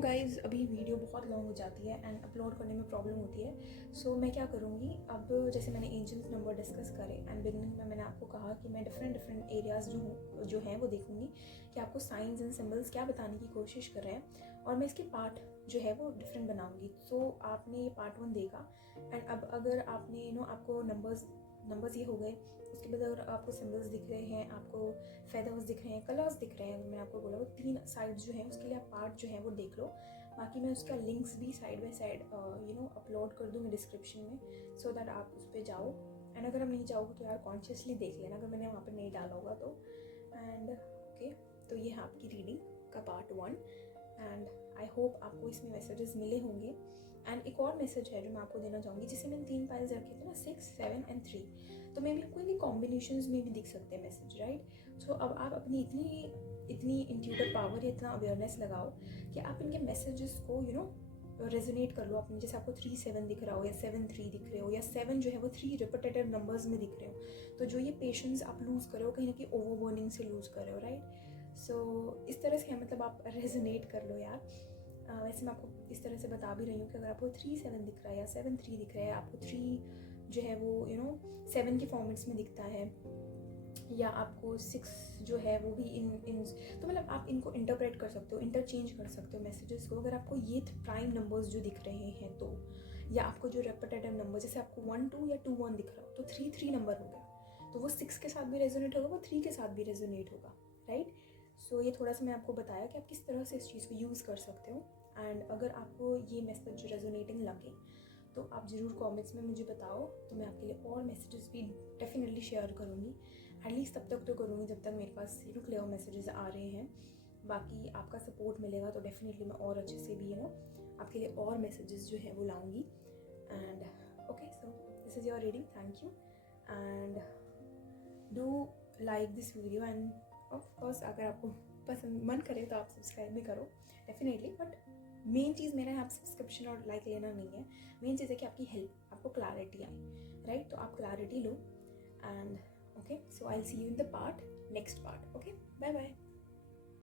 गाइज अभी वीडियो बहुत लॉन्ग हो जाती है एंड अपलोड करने में प्रॉब्लम होती है. सो मैं क्या करूँगी, अब जैसे मैंने एंजल्स नंबर डिस्कस करे एंड बिगनिंग में मैंने आपको कहा कि मैं डिफरेंट एरियाज़ जो हैं वो देखूँगी कि आपको साइंस एंड सिम्बल्स क्या बताने की कोशिश कर रहे हैं, और मैं इसके पार्ट जो है वो डिफरेंट बनाऊँगी. सो आपने ये पार्ट 1 देखा एंड अब अगर आपने आपको नंबर्स ये हो गए, उसके बाद अगर आपको सिम्बल्स दिख रहे हैं, आपको फेदर्स दिख रहे हैं, कलर्स दिख रहे हैं, मैंने आपको बोला वो 3 साइड्स जो हैं उसके लिए आप पार्ट जो है वो देख लो. बाकी मैं उसका लिंक्स भी साइड बाय साइड अपलोड कर दूँगी डिस्क्रिप्शन में, सो दैट आप उस पर जाओ. एंड अगर आप नहीं जाओगे तो यार कॉन्शियसली देख लेना अगर मैंने वहाँ पर नहीं डाला होगा तो. एंड ओके, तो ये है आपकी रीडिंग का पार्ट 1 एंड आई होप आपको इसमें मैसेजेस मिले होंगे. एंड एक और मैसेज है जो मैं आपको देना चाहूँगी, जिसे मैंने 3 फाइल्स रखे थे ना, 6, 7 एंड 3. तो मे भी आपको इनके कॉम्बिनेशंस में भी दिख सकते हैं मैसेज, राइट. सो अब आप अपनी इतनी इंट्यूटिव पावर, इतना अवेयरनेस लगाओ कि आप इनके मैसेजेस को रेजोनेट कर लो अपने. जैसे आपको 3, 7 दिख रहा हो या 7, 3 दिख रहे हो, या 7 जो है वो 3 रिपीटेटिव नंबर्स में दिख रहे हो, तो जो ये पेशेंस आप लूज़ कर रहे हो कहीं ना कहीं ओवरबर्निंग से लूज़ कर रहे हो, राइट. सो इस तरह से मतलब आप रेजोनेट कर लो यार. वैसे मैं आपको इस तरह से बता भी रही हूँ कि अगर आपको 3, 7 दिख रहा है या 7, 3 दिख रहा है, आपको 3 जो है वो 7 के फॉर्मेट्स में दिखता है, या आपको 6 जो है वो भी इन तो मतलब आप इनको इंटरप्रेट कर सकते हो, इंटरचेंज कर सकते हो मैसेजेस को. अगर आपको ये प्राइम नंबर्स जो दिख रहे हैं तो, या आपको जो रेपिटेटिव नंबर जैसे आपको 1, 2 या 2, 1 दिख रहा हो, तो 3, 3 नंबर हो गया, तो वो 6 के साथ भी रेजोनेट होगा, वो 3 के साथ भी रेजोनेट होगा, राइट. सो ये थोड़ा सा मैं आपको बताया कि आप किस तरह से इस चीज़ को यूज़ कर सकते हो. एंड अगर आपको ये मैसेज रेजोनेटिंग लगे तो आप ज़रूर कमेंट्स में मुझे बताओ, तो मैं आपके लिए और मैसेजेस भी डेफिनेटली शेयर करूँगी. एटलीस्ट तब तक तो करूँगी जब तक मेरे पास क्लियर मैसेजेस आ रहे हैं. बाकी आपका सपोर्ट मिलेगा तो डेफिनेटली मैं और अच्छे से भी आपके लिए और मैसेजेस जो है वो लाऊंगी. And okay, so this is your reading. Thank you and do like this video. And of course अगर आपको पसंद मन करे तो आप सब्सक्राइब भी करो डेफिनेटली, बट मेन चीज़ मेरा यहाँ सब्सक्रिप्शन और लाइक लेना नहीं है। मेन चीज़ है कि आपकी हेल्प, आपको क्लैरिटी आए, राइट? तो आप क्लैरिटी लो and okay, so I will see you in the next part. Okay, bye bye.